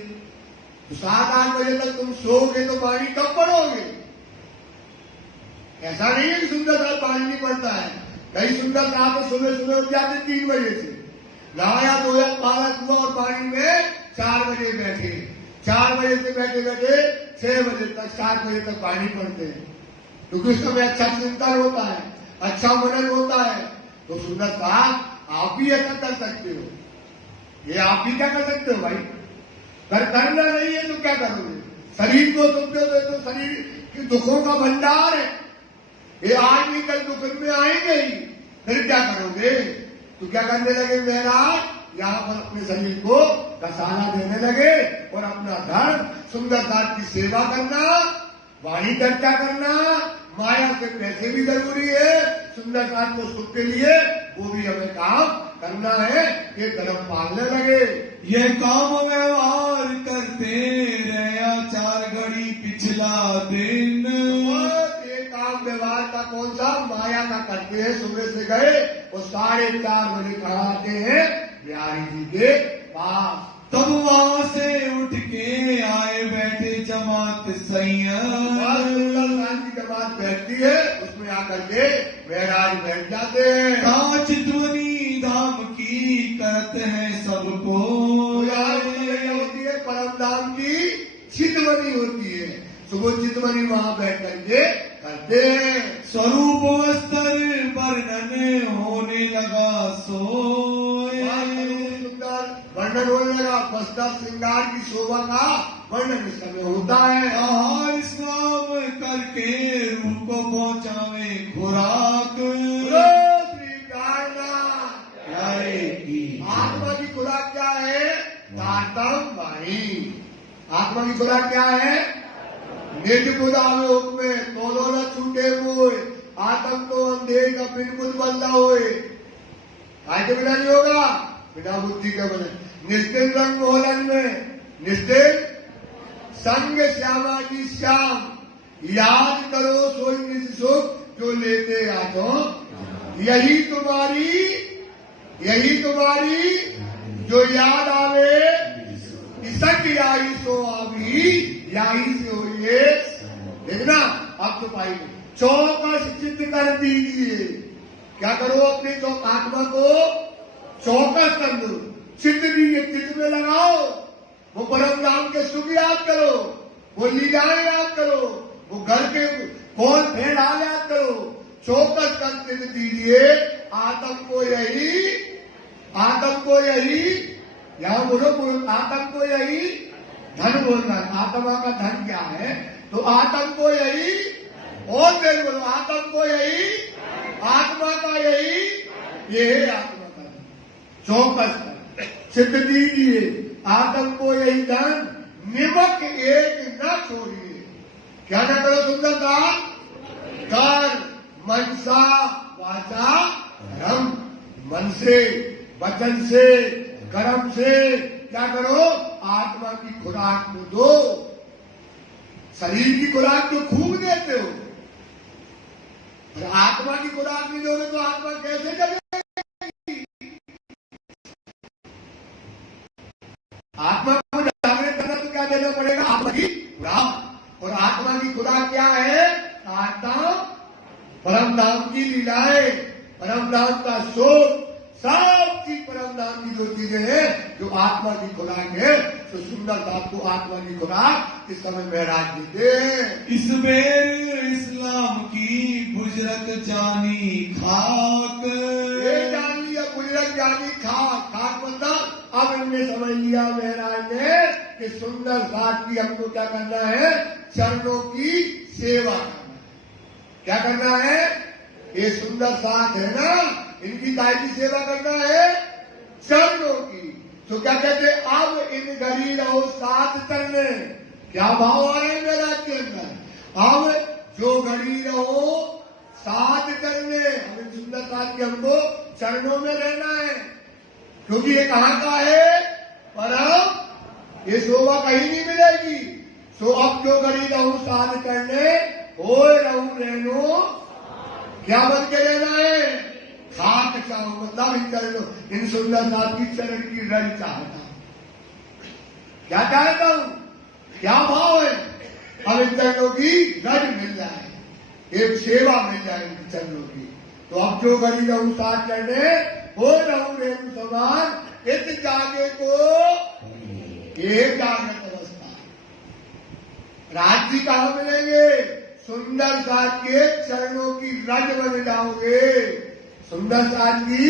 तो 7-8 बजे तक तुम सोओगे तो पानी कब पढ़ोगे। ऐसा नहीं है कि सुंदर साथ पानी नहीं पड़ता है, कई सुंदर साथ तो सुबह सुबह उठ जाते 3 बजे से, नहाया धोया पालक हुआ और पानी में 4 बजे बैठे, 4 बजे से बैठे बैठे 6 बजे तक 7 बजे तक पानी पड़ते हैं, क्योंकि उस समय अच्छा चिंतन होता है, अच्छा मनन होता है। तो सुंदर साथ आप भी ऐसा कर सकते हो, ये आप भी क्या कर सकते हो भाई, करना नहीं है तो क्या करोगे। शरीर को सुख दो तो शरीर के दुखों का भंडार है, ये आज नहीं कल दुख में आएंगे ही, फिर क्या करोगे। तो क्या करने लगे महाराज, यहाँ पर अपने शरीर को कसाना देने लगे और अपना धर्म सुंदर साथ की सेवा करना, वाणी चर्चा करना, माया से पैसे भी जरूरी है, सुंदर साथ को सुख के लिए वो भी हमें काम करना है, ये धर्म पालने लगे। ये काम व्यवहार करते रहा 4 घड़ी पिछला दिन। ये काम व्यवहार का कौन सा, माया का करते हैं। सुबह से गए और 4:30 बजे कहाँ आते हैं, बिहारी जी के पास। तब वहां से उठ के आए बैठे जमात संयम। की जमात बैठती है, उसमें आकर के महाराज बैठ जाते हैं। कांच ध्वनि धाम की करते हैं सबको। होती है परम धाम की चितवनी होती है, सुबह चितवनी वहां बैठ करके करते हैं। स्वरूप वस्त्र वर्णन होने लगा सोए। वर्णन होने लगा, वस्त्र श्रृंगार की शोभा का वर्णन इस समय होता है। आहार स्नान करके रूह को पहुंचावे खुराक। प्यारे की आत्मा की खुराक क्या है, तारतम वाणी। आत्मा की खुराक क्या है, निज बुदावे हुक्मे तोलो न छूटे मोए, आत्म तो अंधे का बिन बुद्ध बंदा होए। काय के बिना नहीं होगा, बिना बुद्धि के बने। निस्तिल रंग मोहलन में निस्तिल संग श्यामा जी श्याम, याद करो सोई निज सुख जो लेते आठों यही तुम्हारी जो याद आवे इसक आई सो आवी यही से होइए। देखना आप तो पाई चौकस चित्त कर दीजिए। क्या करो अपनी आत्मा को चौकस कर दो, चित्त दीजिए, चित्त में लगाओ। वो परम धाम के सुख याद करो, वो लीलाएं याद करो, वो घर के कौन भेड़ हाल याद करो। चौकस कर चित्त दीजिए। आत्म को यही यहां बोलो आत्म को यही धन बोलना है। आत्मा का धन क्या है? तो आत्म को यही और देर बोलो आत्म को यही, आत्मा का यही, ये है आत्मा का धन। चौकस कर चित्त दीजिए। आत्म को यही धन निमक एक न छोड़िए। क्या ना करो सुंदरता? कर मनसा वाचा कर्म। मन से, वचन से, कर्म से क्या करो? आत्मा की खुराक को दो। शरीर की खुराक तो खूब देते हो, पर आत्मा की खुराक नहीं दोगे तो आत्मा कैसे जगेगी? आत्मा को जागृत करना तो क्या देना पड़ेगा? आत्मा की खुराक। और आत्मा की खुराक क्या है? आत्मा परम धाम की लीलाएं, परम धाम का शोक, सब चीज परम धाम की जो चीजें हैं जो आत्मा की खुराक है। तो सुंदर साहब को आत्मा की खुराक इस समय महाराज देते हैं। इस बेर इस्लाम की बुजरक जानी खाक। ये जान लिया बुजरक जानी खाक। खाक मतलब अब इनने समझ लिया महाराज ने कि सुंदर साहब की हमको क्या करना है? चरणों की सेवा करना है। क्या करना है? ये सुंदर साथ है ना, इनकी दाई की सेवा करना है चरणों की। तो क्या कहते? अब इन घड़ी रहो साथ चलने। क्या भाव आ रहे हैं मेरा के अंदर? अब जो घड़ी रहो साथ करने, हमें सुंदर साथ के हमको चरणों में रहना है। क्योंकि ये कहाँ का है? परम। ये शोभा कहीं नहीं मिलेगी। तो अब जो घड़ी रहूं साथ करने, हो रहूं रहनो, क्या बन के रहना है? खाक चाहो मतलब इन सुंदर साथ की चरण की रज चाहता हूं। क्या चाहता हूं? क्या भाव है? अब इन चरणों की रज मिल जाए, एक सेवा मिल जाए इन चरणों की। तो अब जो घड़ी रहूं साथ करने, हो रहूं रेणु समान, इस जागे को एक जागृत अवस्था। राज जी कहां मिलेंगे? सुंदर साथ के चरणों की रज बन जाओगे। सुंदर साथ की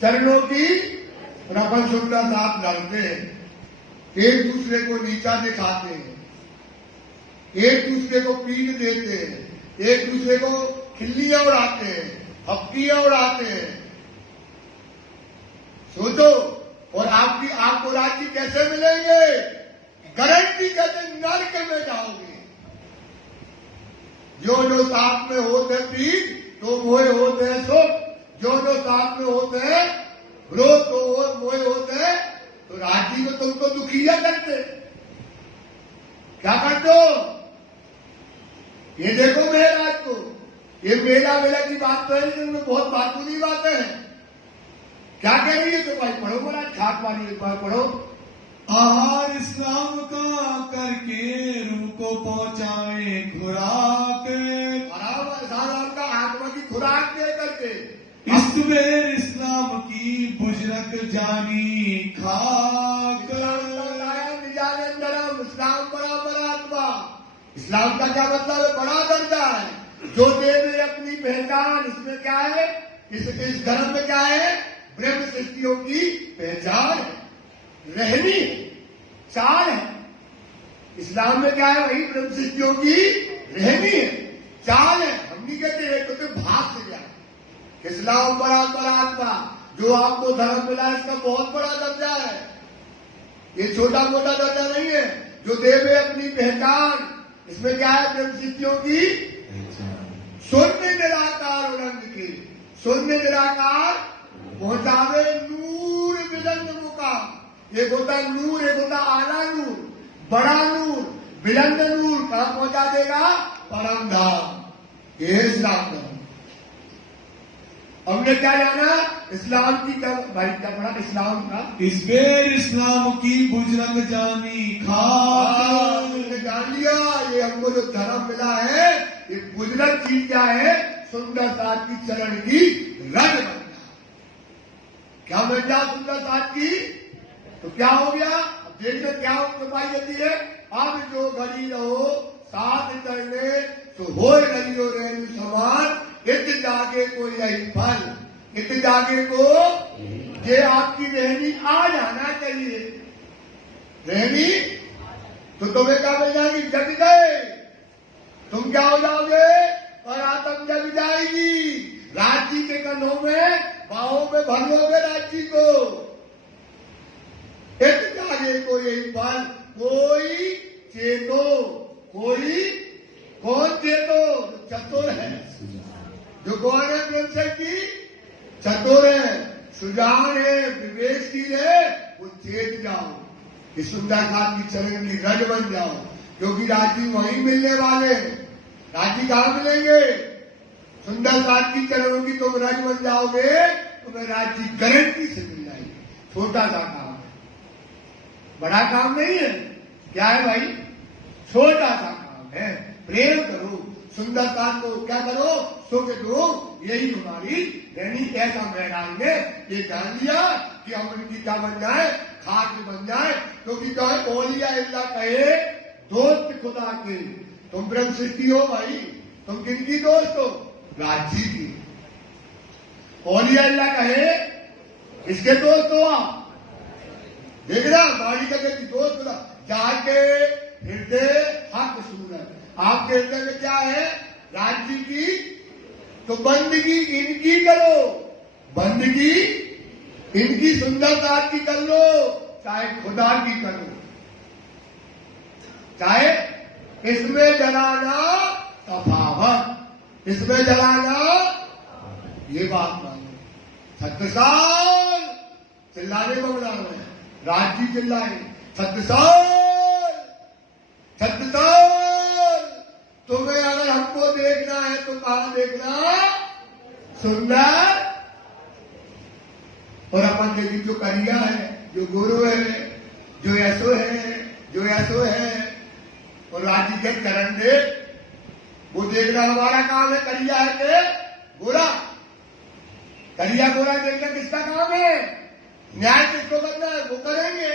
चरणों की। और अपन सुंदर साथ लड़ते हैं, एक दूसरे को नीचा दिखाते हैं, एक दूसरे को पीट देते हैं, एक दूसरे को खिल्लियां उड़ाते हैं, हफ्तियां उड़ाते हैं। सोचो। और आपको राज्य कैसे मिलेंगे? गारंटी कहते नरक में जाओगे। जो साथ में होते पीठ तो मोए होते हैं सुख। जो साथ में होते हैं विरोध तो मोए होते हैं। तो राजी को तुमको दुखिया करते। क्या करते हो? ये देखो महाराज को, ये मेला की बात तो है, लेकिन बहुत बातूनी बातें हैं। क्या कह रही है? तो भाई पढ़ो महाराज, खाक वाली एक बार पढ़ो। आहार इस्लाम का करके रूह को पहुंचाए खुराक। आराम का आत्मा की खुराक दे करके इस बेर इस्लाम की बुजरक जानी खाक। इस्लाम बड़ा आत्मा। इस्लाम का क्या मतलब है? बड़ा दर्जा है। जो दे में अपनी पहचान, इसमें क्या है? इस धर्म में क्या है? ब्रह्म सृष्टियों की पहचान है, रहनी है, चाल है। इस्लाम में क्या है? वही ब्रह्म सृष्टियों की रहनी है, चाल है। हम नहीं कहते हैं तो भाग से जाए। इस्लाम बड़ा आत्मा, जो आपको धर्म मिला है इसका बहुत बड़ा दर्जा है। ये छोटा मोटा दर्जा नहीं है। जो देवे अपनी पहचान, इसमें क्या है? ब्रह्म सृष्टियों की शून्य निराकार उलंग की। शून्य निराकार पहुंचावे नूर विलंद मुकाम। एक होता नूर, एक होता आला नूर, बड़ा नूर, विलंद नूर। कहां पहुंचा देगा? परम धाम। ये इस्लाम धर्म। हमने क्या जाना? इस्लाम की भाई क्या पढ़ा? इस्लाम का इस बेर इस्लाम की बुजरग जानी खाक। हमने जान लिया ये हमको जो धर्म मिला है ये बुजरग चीज क्या है? सुंदर साथ की चरण की रज बन जाओ। क्या बन जाओ सुंदर साथ की? तो क्या हो गया? अब देखते क्या उपाय देती है। अब जो घड़ी रहो साथ करने तो हो गलियो रहनी समान इत जागे को यही फल। इत जागे को ये आपकी रहनी आ जाना चाहिए। रहनी तो तुम्हें क्या मिल जाएगी? जग गए तुम क्या हो जाओगे? और आत्म जग जाएगी। राज्य के कंधों में बाहों में भर लोगे राज्य को। इत जागे को यही फल। कोई चेतो, कोई कौन चेतो? चतुर है। जो कौन है? प्रिंसेस की चतुर है, सुजान है, विवेकशील है, वो चेत जाओ। इस सुंदर साथ की चरण की रज बन जाओ। क्योंकि राजी वहीं मिलने वाले हैं। राजी कहाँ मिलेंगे? सुंदर साथ की चरणों की तुम रज बन जाओगे तुम्हें राजी गारंटी से मिल जाएगी। छोटा सा काम है, बड़ा काम नहीं है। क्या है भाई? छोटा सा काम है। प्रेम करो, सुंदरता को क्या करो? सुख दो। यही हमारी रहनी। ऐसा महराएंगे ये जान लिया कि हम इनकी क्या बन जाए? खाक बन जाए। क्योंकि क्या है? औलिया अल्लाह कहे दोस्त खुदा के। तुम ब्रह्म सृष्टि हो भाई, तुम किनकी दोस्त हो? राजी की। औलिया अल्लाह कहे इसके दोस्त हो आप। देख रहा बाड़ी का दोस्त खुदा जाके हृदय हक सूरत। आपके हृदय में क्या है? राज्य की। तो बंदगी इनकी करो, बंदगी इनकी सुंदरता की कर लो, चाहे खुदा की करो। चाहे इसमें जलाना सफावत, इसमें जलाना ये बात मानो। 36 साल चिल्लाने को बुला रहे हैं, राज्य चिल्लाए 36 साल, 36 साल। तुम्हें अगर हमको देखना है तो कहां देखना? सुंदर। और अपन देखिए जो करिया है, जो गुरु है, जो यशो है, जो यशो है, और राज्य के चरण दे वो देखना हमारा काम है। करिया है के गोरा, करिया गोरा देखना किसका काम है? न्याय किसको करना है? वो करेंगे।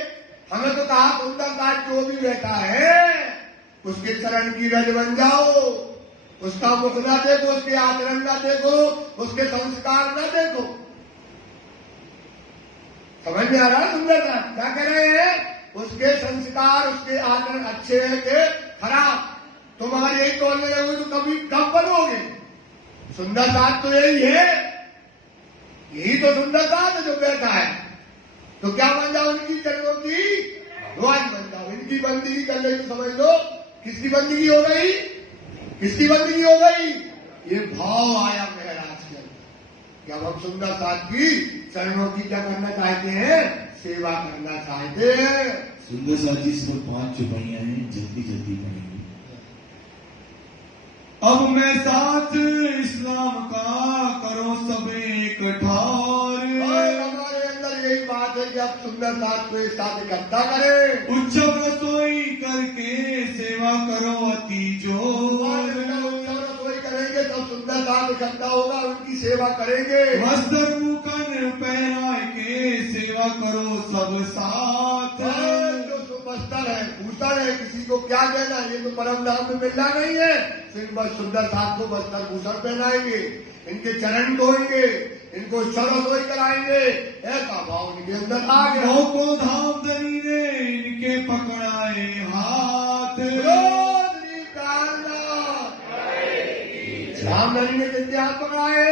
हमें तो कहा सुंदर दास जो भी बैठा है उसके चरण की रज बन जाओ। उसका मुख ना देखो, उसके आचरण ना देखो, उसके संस्कार ना देखो। समझ में आ रहा है? सुंदर दास क्या कह रहे हैं? उसके संस्कार, उसके आचरण अच्छे है कि खराब? तुम्हारे यही तौर में रहोगे तो कभी कब बनोगे? सुंदर दास तो यही है, यही तो सुंदर दास है जो बैठा है। तो क्या बन जाओ? इनकी चरणों की ध्वज बन जाओ। इनकी बंदगी कर ले तो समझ लो किसकी बंदगी हो गई? किसकी बंदगी हो गई? ये भाव आया महाराज के अंदर कि अब हम सुंदर साथ की चरणों की क्या करना चाहते हैं? सेवा करना चाहते हैं। सुंदर साथ जी इसमें 5 चौपाइयां हैं, जल्दी जल्दी पढ़ेंगे। अब मैं साथ इस्लाम का करो सब एक ठार। हमारे अंदर यही बात है कि आप सुंदर साथ को एक साथ इकट्ठा करें। उच्चव रसोई करके सेवा करो अति जोर। रसोई करेंगे तब सुंदर साथ इकट्ठा होगा, उनकी सेवा करेंगे। वस्त्र मुकन पहना के सेवा करो सब साथ। जो वस्त्र है, भूषण है, किसी को क्या देना? ये तो परम धाम में मिलना नहीं है। सिर्फ बस सुंदर साथ को वस्त्र भूषण पहनाएंगे, इनके चरण धोएंगे, इनको रसोई कराएंगे। ऐसा भाव इनके अंदर आ गया। को धाम धनी ने इनके पकड़ाए हाथ। धाम धनी ने कितने हाथ पकड़ाए?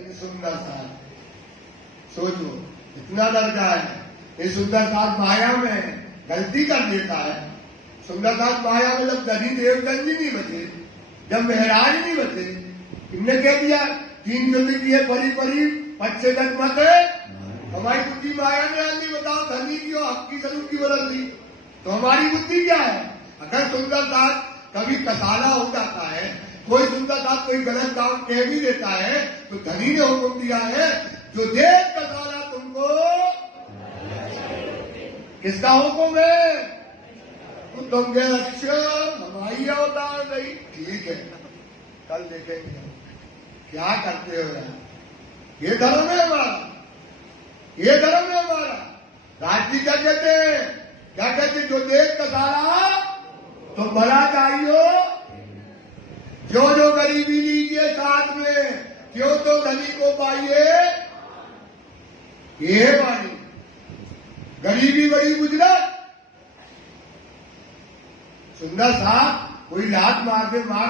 इन सुंदर साथ। सोचो इतना दर्जा है। ये सुंदर साथ माया में गलती कर देता है। सुंदर साथ माया में जब धनी देवगंज ही नहीं बचे, जब महराज नहीं बचे, इनने कह दिया 3 जल्दी की है परी परी 5 गज मत है। हमारी बुद्धि माया ने आदमी बताओ धनी की और हक की जरूर की बदल दी। तो हमारी बुद्धि क्या है? अगर सुंदर साथ कभी कसाला हो जाता है, कोई सुंदरदास कोई गलत काम कह भी देता है तो धनी ने हुक्म दिया है, जो देख कसाला तुमको, किसका हुक्म है? तो तुम कहे अच्छा हमारी अवतार नहीं, ठीक है कल देखेंगे क्या करते हो यार। ये धर्म है हमारा, ये धर्म है हमारा। राज जी क्या कहते हैं? क्या कहते? जो देख कसाला तो भला चाहिए, जो जो गरीबी लीजिए साथ में, क्यों तो धनी को पाइए। ये है वाणी। गरीबी बड़ी गुजरत। सुंदर साहब कोई लात मार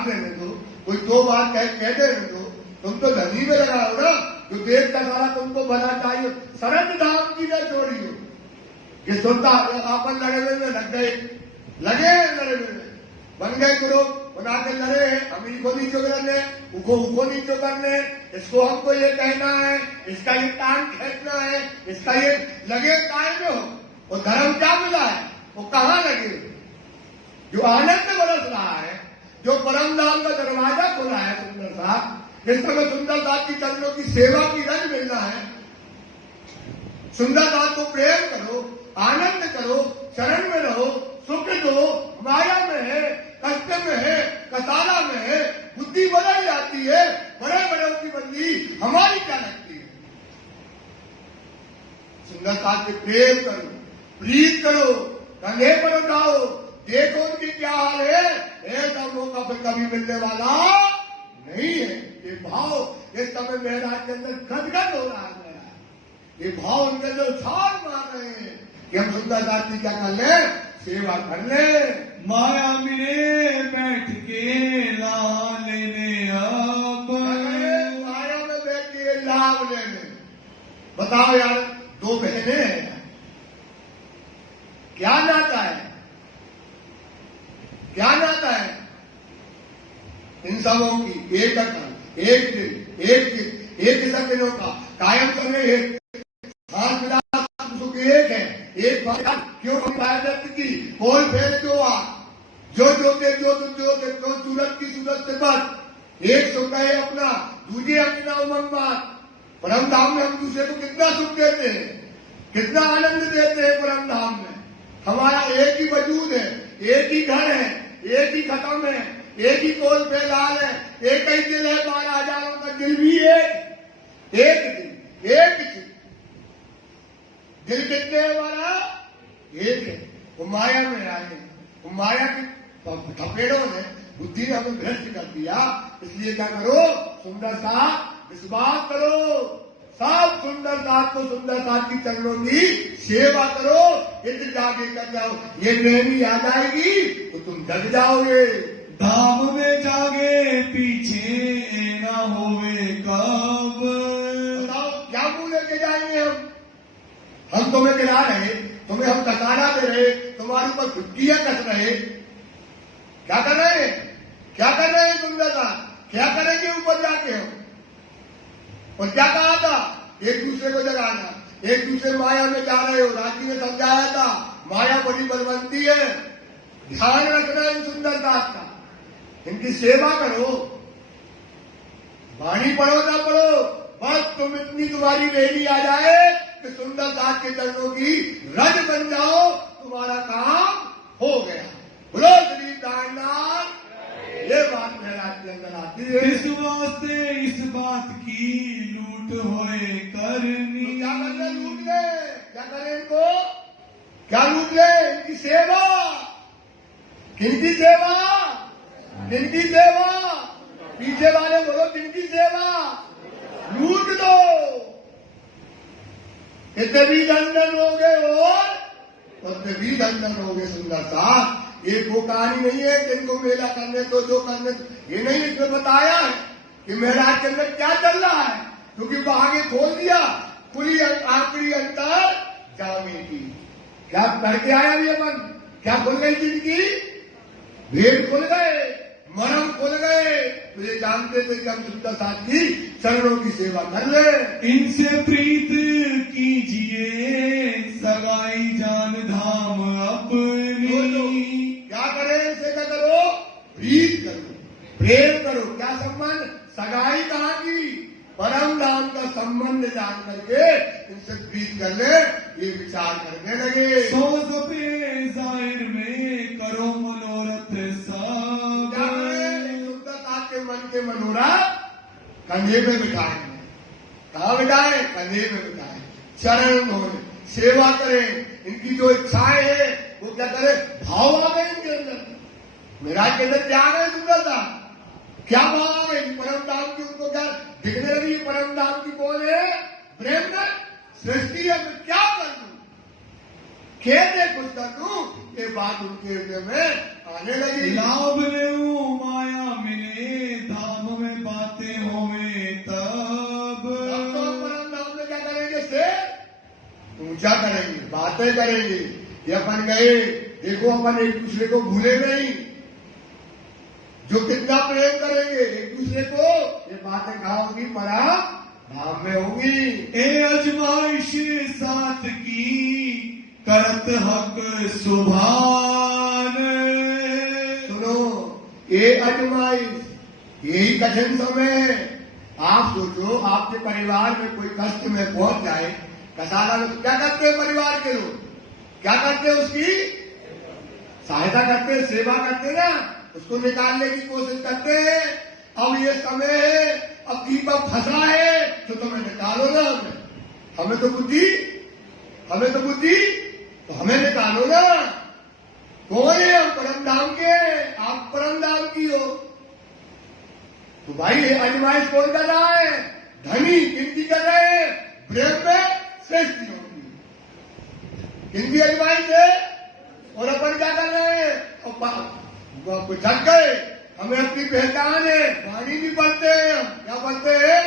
देने दो, कोई दो बार कह देने दो, तुम तो धनी में लगाओ ना। जो देख का सारा तुमको भला चाहिए, शरण धाम की न छोड़ियो। कि सुनता आपन लड़े हुए में लग गए, लगे लड़े हुए में, बन गए ग्रुप बना के लड़े हैं, हम इनको नीचो करने, उको नीचो करने, इसको हमको ये कहना है, इसका ये टांग खींचना है, इसका ये लगे काय में हो। वो धर्म क्या मिला है? वो कहाँ लगे? जो आनंद बरस रहा है, जो परम धाम का दरवाजा खुला है सुंदर साहब, जिस समय सुंदर दास की चरणों की सेवा की रंग मिलना है। सुंदर दास को प्रेम करो, आनंद करो, शरण में रहो, सुख दो। माया में है, कष्ट में है, कसाला में है, बुद्धि बदल जाती है, बड़े बड़ों की बदली हमारी क्या लगती है? सुंदर दास से प्रेम करो, प्रीत करो, कंधे पर उठाओ, देखो उनकी क्या हाल है। ऐसा मौका फिर कभी मिलने वाला नहीं है। ये भाव इस समय महाराज के अंदर गदगद हो रहा है। ये भाव उनके जो छाल मार रहे हैं कि हम सुंदर दास की क्या कर ले, सेवा कर ले। माया मेरे बैठ के लाभ लेने, अब माया में बैठ के लाभ लेने। बताओ यार, दो बहनें हैं, क्या नाता है? क्या नाता है इन सबों की? एक अकल, एक दिल, एक किस्म के लोग का कायम करने एक हाथ मिला सुख एक है, एक क्यों व्यक्त की कोई भेद क्यों आ, जो जोते जो सूरत की सूरत से बस एक सुख है अपना, दूसरे अपना उमंग बात। परम धाम में हम दूसरे को कितना सुख देते हैं, कितना आनंद देते हैं। परम धाम में हमारा एक ही वजूद है, एक ही घर है, एक ही खत्म है, एक ही कोल पे लाल है, एक ही दिल है। 12,000 का दिल भी एक दिल, एक दिल। दिल कितने है हमारा? एक है। वो माया में आए, वो माया की थपेड़ों ने बुद्धि हमें भ्रष्ट कर दिया। इसलिए क्या करो? सुंदर साथ विश्वास करो, सब सुंदर साथ को सुंदर साथ की चरणों की सेवा करो। इत जागे कर जाओ, ये प्रेमी आ जाएगी तो तुम जग जाओगे। धाम में जागे पीछे ना होवे कब। बताओ क्या मुंह लेके जाएंगे हम तुम्हें गिरा रहे, तुम्हें हम कसारा दे रहे, तुम्हारे ऊपर छुट्टियां कस रहे। क्या कर रहे हैं? क्या कर रहे हैं सुंदर साथ? क्या करेंगे ऊपर जाके हम? और क्या कहा था? एक दूसरे को जगाना, एक दूसरे माया में जा रहे हो। राजी ने समझाया था माया बड़ी बलवंती है, ध्यान रखना इन सुंदर दास का, इनकी सेवा करो। वाणी पढ़ो ना पढ़ो, बस तुम इतनी तुम्हारी रेडी आ जाए कि सुंदर दास के चरणों की रज बन जाओ, तुम्हारा काम हो गया। बोलो श्री दाननाथ। ये बात महाराज के अंदर आती है। इस वास्ते इस बात की लूट होए करनी। तो क्या करना? लूट ले। क्या करें इनको? क्या लूट ले? इनकी सेवा। किनकी सेवा? किनकी सेवा? पीछे वाले बोलो किनकी सेवा? लूट दो। कितने भी दंडन हो गए और उतने भी दंडन हो गए। सुंदर साहब एक वो कहानी नहीं है कि इनको मेला करने को जो करने को, ये नहीं। इसमें बताया है कि महाराज के अंदर क्या चल रहा है, क्योंकि वो आगे खोल दिया खुली आखिरी अंतर जामे की। क्या करके आया ये मन? क्या खुल गई जिंदगी? भेद खुल गए, मरम खुल गए। तो ये जानते थे कि हम सुंदर साथ की चरणों की सेवा कर ले। इनसे प्रीत कीजिए सगाई जान धाम अपनी। क्या करें? इनसे क्या करो? प्रीत करो, प्रेम करो, संबंध, सगाई कहाँ की, परम धाम का संबंध जान करके इनसे प्रीत कर ले, ये विचार करने लगे। सो सपे जाहिर में करो मनोरथ सब। शुद्धता के मन के मनोरथ कंधे में बिठाएंगे। कहाँ बिठाए? कंधे में बिठाए। चरण धोने, सेवा करें, इनकी जो इच्छाएं है वो क्या करे, भाव आ गए इनके अंदर। मेरा के अंदर क्या आ गए, सुंदरता क्या भाव आ गए, परम धाम की उनको क्या दिखने लगी। परम धाम की कौन है? ब्रह्म सृष्टि है। मैं क्या कर दूं, खेते कुछ कर दूं, ये बात उनके हृदय में आने लगी। लाभ ले माया मिले, धाम में बातें होवे तब। तो परम धाम में क्या करेंगे, से ऊंचा करेंगे, बातें करेंगे। ये अपन गए, देखो अपन एक दूसरे को भूले नहीं, जो कितना प्रेम करेंगे एक दूसरे को, ये बातें कहाँ होगी, परा धाम में होगी। ए अजमाइश साथ की करत हक सुभान। सुनो, ये अजमाइश, यही कठिन समय है। आप सोचो, आपके परिवार में कोई कष्ट में पहुंच जाए, कसाला में क्या करते हैं परिवार के लोग, क्या करते हैं, उसकी सहायता करते हैं, सेवा करते हैं ना, उसको निकालने की कोशिश करते हैं। अब ये समय है, अब दीपक फंसा है तो तुम्हें निकालो ना, हमें तो बुद्धि, तो हमें निकालो ना। कौन है? हम परम धाम के, आप परम धाम की हो। तो भाई ये आजमाइश कौन कर रहा है? धनी किनकी कर रहे हैं? ब्रह्म सृष्टि होगी, किनकी आजमाइश है? और अपन क्या कर रहे हैं? वो जग गए, हमें अपनी पहचान है, वाणी भी पढ़ते हैं, हम क्या पढ़ते हैं,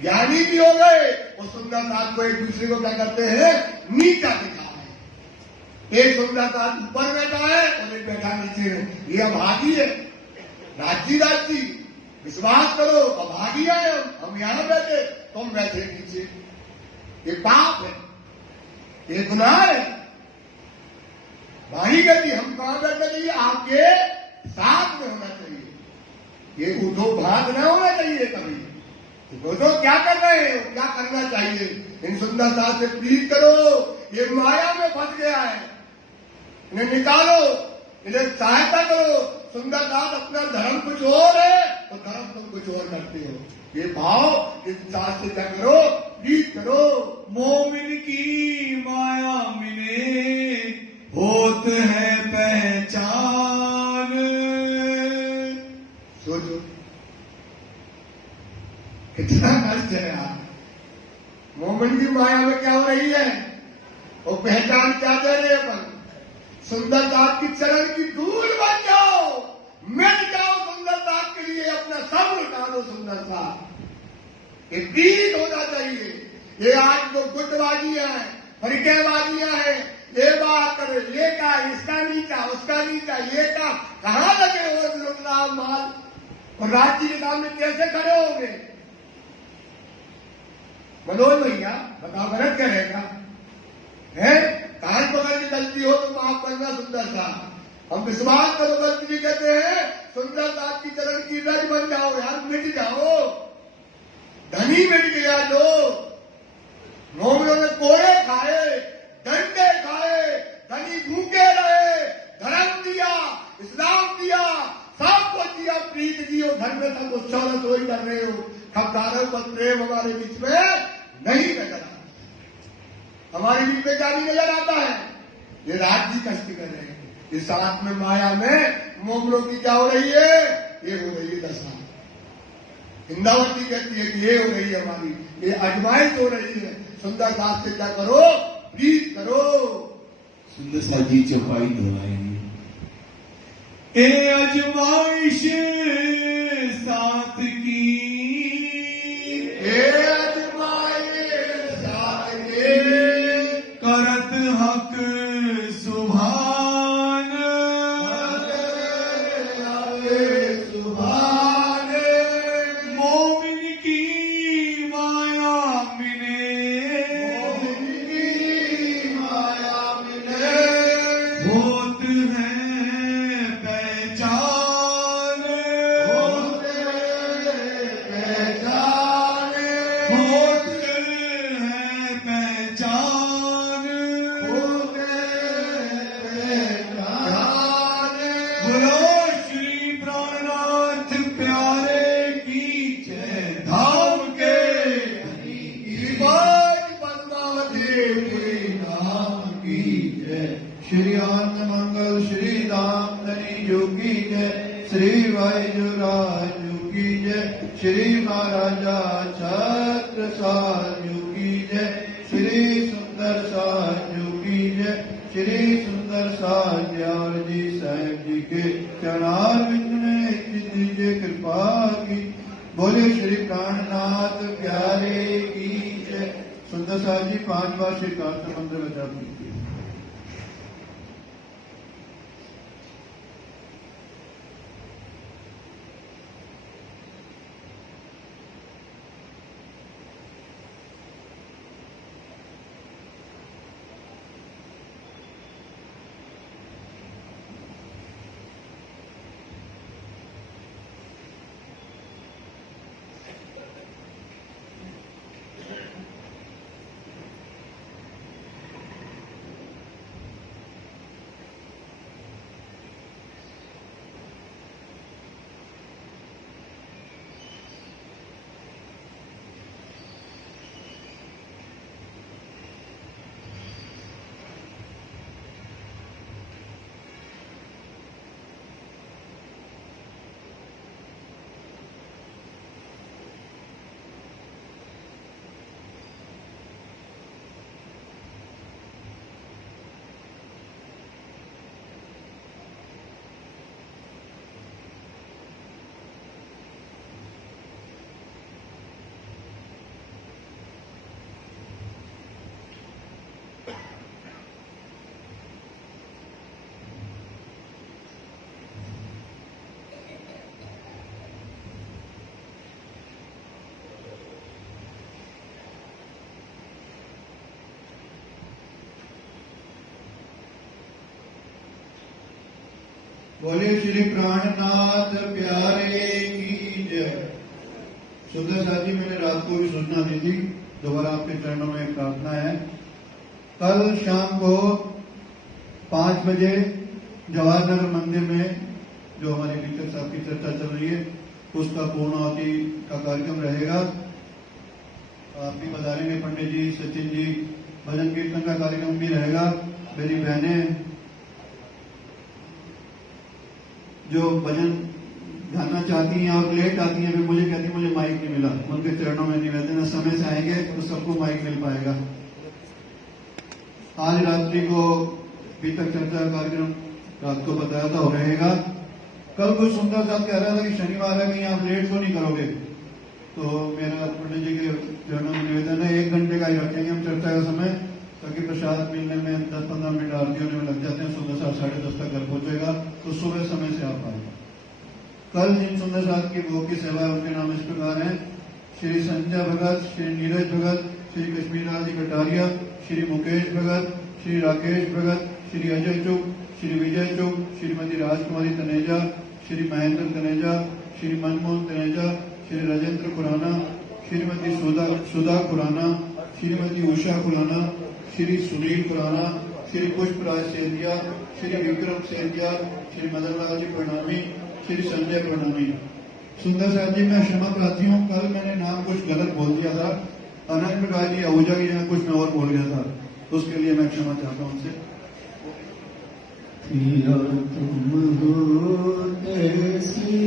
ज्ञानी भी हो गए। और सुंदर साथ को एक दूसरे को क्या करते हैं, नीचा दिखा है। एक सुंदर साथ ऊपर बैठा है और एक बैठा नीचे है, ये अभागी है। राज्य विश्वास करो, अभागी है हम यहाँ बैठे, तुम बैठे नीचे, ये पाप है, ये गुनाह है। भाई गति, हम कहां बैठना चाहिए? आपके साथ में होना चाहिए, ये उठो भाग ना होना चाहिए कभी। तो क्या कर रहे हैं, क्या करना चाहिए? इन सुंदरता से प्रीत करो, ये माया में फंस गया है, इन्हें निकालो, इन्हें सहायता करो। सुंदरता अपना धर्म कुछ और है और धर्म तुम कुछ और करते हो। ये भाव इस साथ से क्या करो, प्रीत करो। मोमिन की माया मिले, होत है पहचान। सोचो कितना कष्ट है यार। मोमिन की माया में क्या हो रही है, और पहचान क्या दे रहे अपन? सुंदरता की चरण की धूल बन जाओ, मिट जाओ सुंदरता के लिए, अपना सब लुटा लो सुंदरता। ये प्रीत होना चाहिए। ये आज जो गुटबाजियां हैं, फरिकेबाजियां हैं, ये बात करे, ये का इसका नीचा, उसका नीचा, ये का कहां लगे और लुटना माल, और राज्य के सामने कैसे खड़े होंगे? मनोज भैया बताओ, गलत क्या रहेगा? है कान पकड़ की गलती हो तो माफ करना सुंदरता। हम विश्वास करो, गलती भी कहते हैं, सुंदरता की चरण की रज बन जाओ यार, मिट जाओ। धनी मिट गया जो मोमिनों ने कोड़े खाए, डंडे खाए, धनी भूखे रहे, धर्म दिया, इस्लाम दिया, सब कुछ दिया, प्रीत दी, और घर में सब उत्सव रसोई कर रहे हो। खबदारों पर प्रेम हमारे बीच में नहीं नजर आता। हमारे बीच में क्या नहीं नजर आता है? ये राज्य कष्ट कर रहे हैं। इस साथ में माया में मोमलों की क्या हो रही है? ये हो रही है दशा। इंदावती कहती है कि ये हो रही है हमारी, ये आजमाइश हो रही है। सुंदर साथ से क्या करो, प्रीत करो। सुंदर साथ जी चौपाई दोहराएंगे। ए अजमाइश साथ की, ए अजमाइश साथ की, करत हक सुभान। सुभान मोमिन की माया मिले, मोमिन की माया मिले, होत है पहचान। होते राजा छत्र साधु की जय, श्री सुंदर साधु की जय, श्री सुंदर साध्यार जी साहेब जी के चरणारविंद में चित दीजिए कृपा की। बोले श्री प्राणनाथ प्यारे की जय। सुंदर साहब जी 5 बार श्री कार्त मंत्र बजा दीजिए। बोले श्री प्राणनाथ प्यारे की जय। सुंदर साहब जी, मैंने रात को भी सूचना दी थी, दोबारा आपके चरणों में एक प्रार्थना है। कल शाम को 5 बजे जवाहरनगर मंदिर में जो हमारे टीचर साहब की चर्चा चल रही है उसका पूर्णाहुति का कार्यक्रम रहेगा। आप भी बधाएंगे पंडित जी, सचिन जी, भजन कीर्तन का कार्यक्रम भी रहेगा। मेरी बहनें जो भजन गाना चाहती हैं और लेट आती हैं, फिर मुझे कहती हैं मुझे माइक नहीं मिला, उनके चरणों में निवेदन, समय से आएंगे तो सबको माइक मिल पाएगा। आज रात्रि को अभी तक चर्चा कार्यक्रम रात को बताया था और रहेगा। कल कुछ सुंदर साहब कह रहा था कि शनिवार है, कहीं आप लेट तो नहीं करोगे, तो मेरा पंडित जी के चरणों में निवेदन है 1 घंटे का ही रखेंगे हम चर्चा का समय, ताकि प्रसाद मिलने में 10-15 मिनट आरती होने में लग जाते हैं। सुंदर साहब 10:30 तक घर पहुंचेगा, तो सुबह समय से आप आएगा। कल जिन सुंदर साहब की भोग की सेवा है उनके नाम इस प्रकार हैं: श्री संजय भगत, श्री नीरज भगत, श्री कश्मीर लाल जी कटारिया, श्री मुकेश भगत, श्री राकेश भगत, श्री अजय चुग, श्री विजय चुग, श्रीमती राजकुमारी तनेजा, श्री महेंद्र तनेजा, श्री मनमोहन तनेजा, श्री राजेंद्र खुराना, श्रीमती सुधा खुराना, श्रीमती उषा खुराना, श्री सुनील खुराना, श्री पुष्पराज सेठिया, श्री विक्रम सेठिया, श्री मदन लाल जी प्रणामी, श्री संजय प्रणामी। सुंदर साहब जी, मैं क्षमा प्रार्थी हूँ, कल मैंने नाम कुछ गलत बोल दिया था। अनंत प्रकाश जी आहूजा की जगह कुछ मैं और बोल गया था, तो उसके लिए मैं क्षमा चाहता हूँ उनसे। तुम हो ऐसी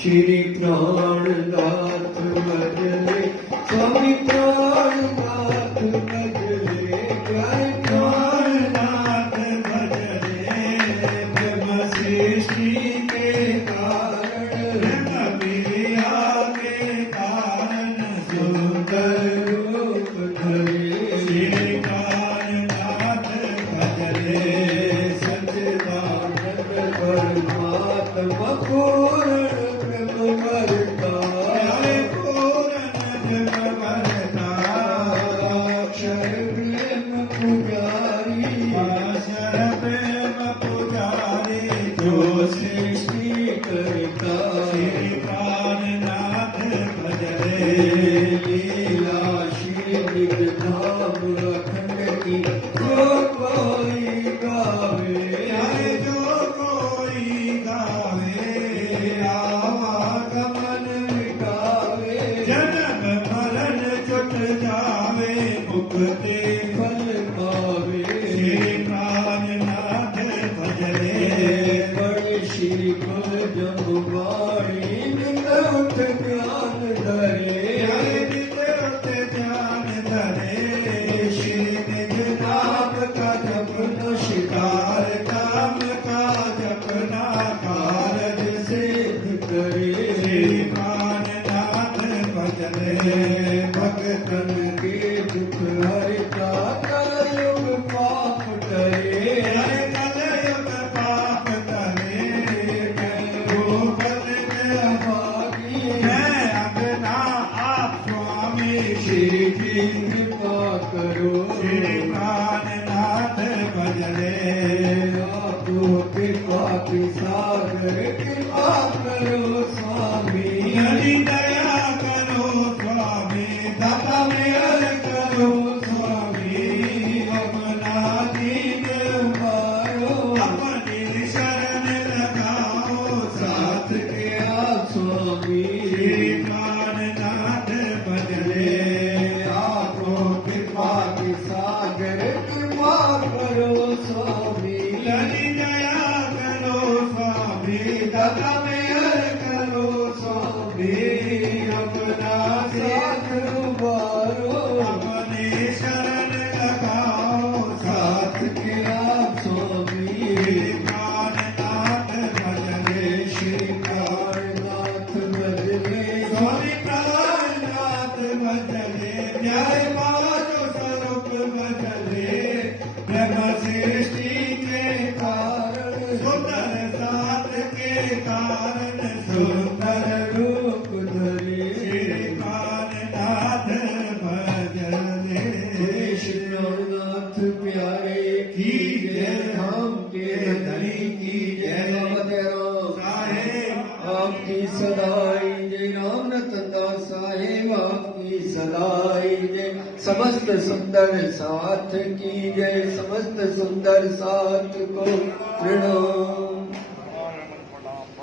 श्री प्राणनाथ भजने स्वामी प्राण कृपा करो श्री प्राणनाथ भजले आपको कृपा के सागर कृपा करो स्वामी हरि दया करो स्वामी दाता मेहर करो स्वामी अपना दीन मारो अपनी शरण लगाओ साथ के आप स्वामी श्री प्राणनाथ भजले आपको कृपा के सागर कृपा करो स्वामी हरि दया करो स्वामी दाता मेहर करो स्वामी अपना साथ मारो अपने शरण लगाओ साथ के आप स्वामी प्राणनाथ भजले श्री कारनाथ बदले स्वामी प्राणनाथ भजले न्याय पालो स्वरूप भजले ब्रह्म सृष्टि के कारण सुंदर साथ के कारण सुंदर रूप धरे श्री प्राणनाथ भजले श्री नाथ प्यारे की जय धाम के धनी की जय साहेब आपकी सदाई जय राम रतन दास साहेब आपकी सदाई जय समस्त सुंदर साथ की जय समस्त सुंदर साथ को प्रणाम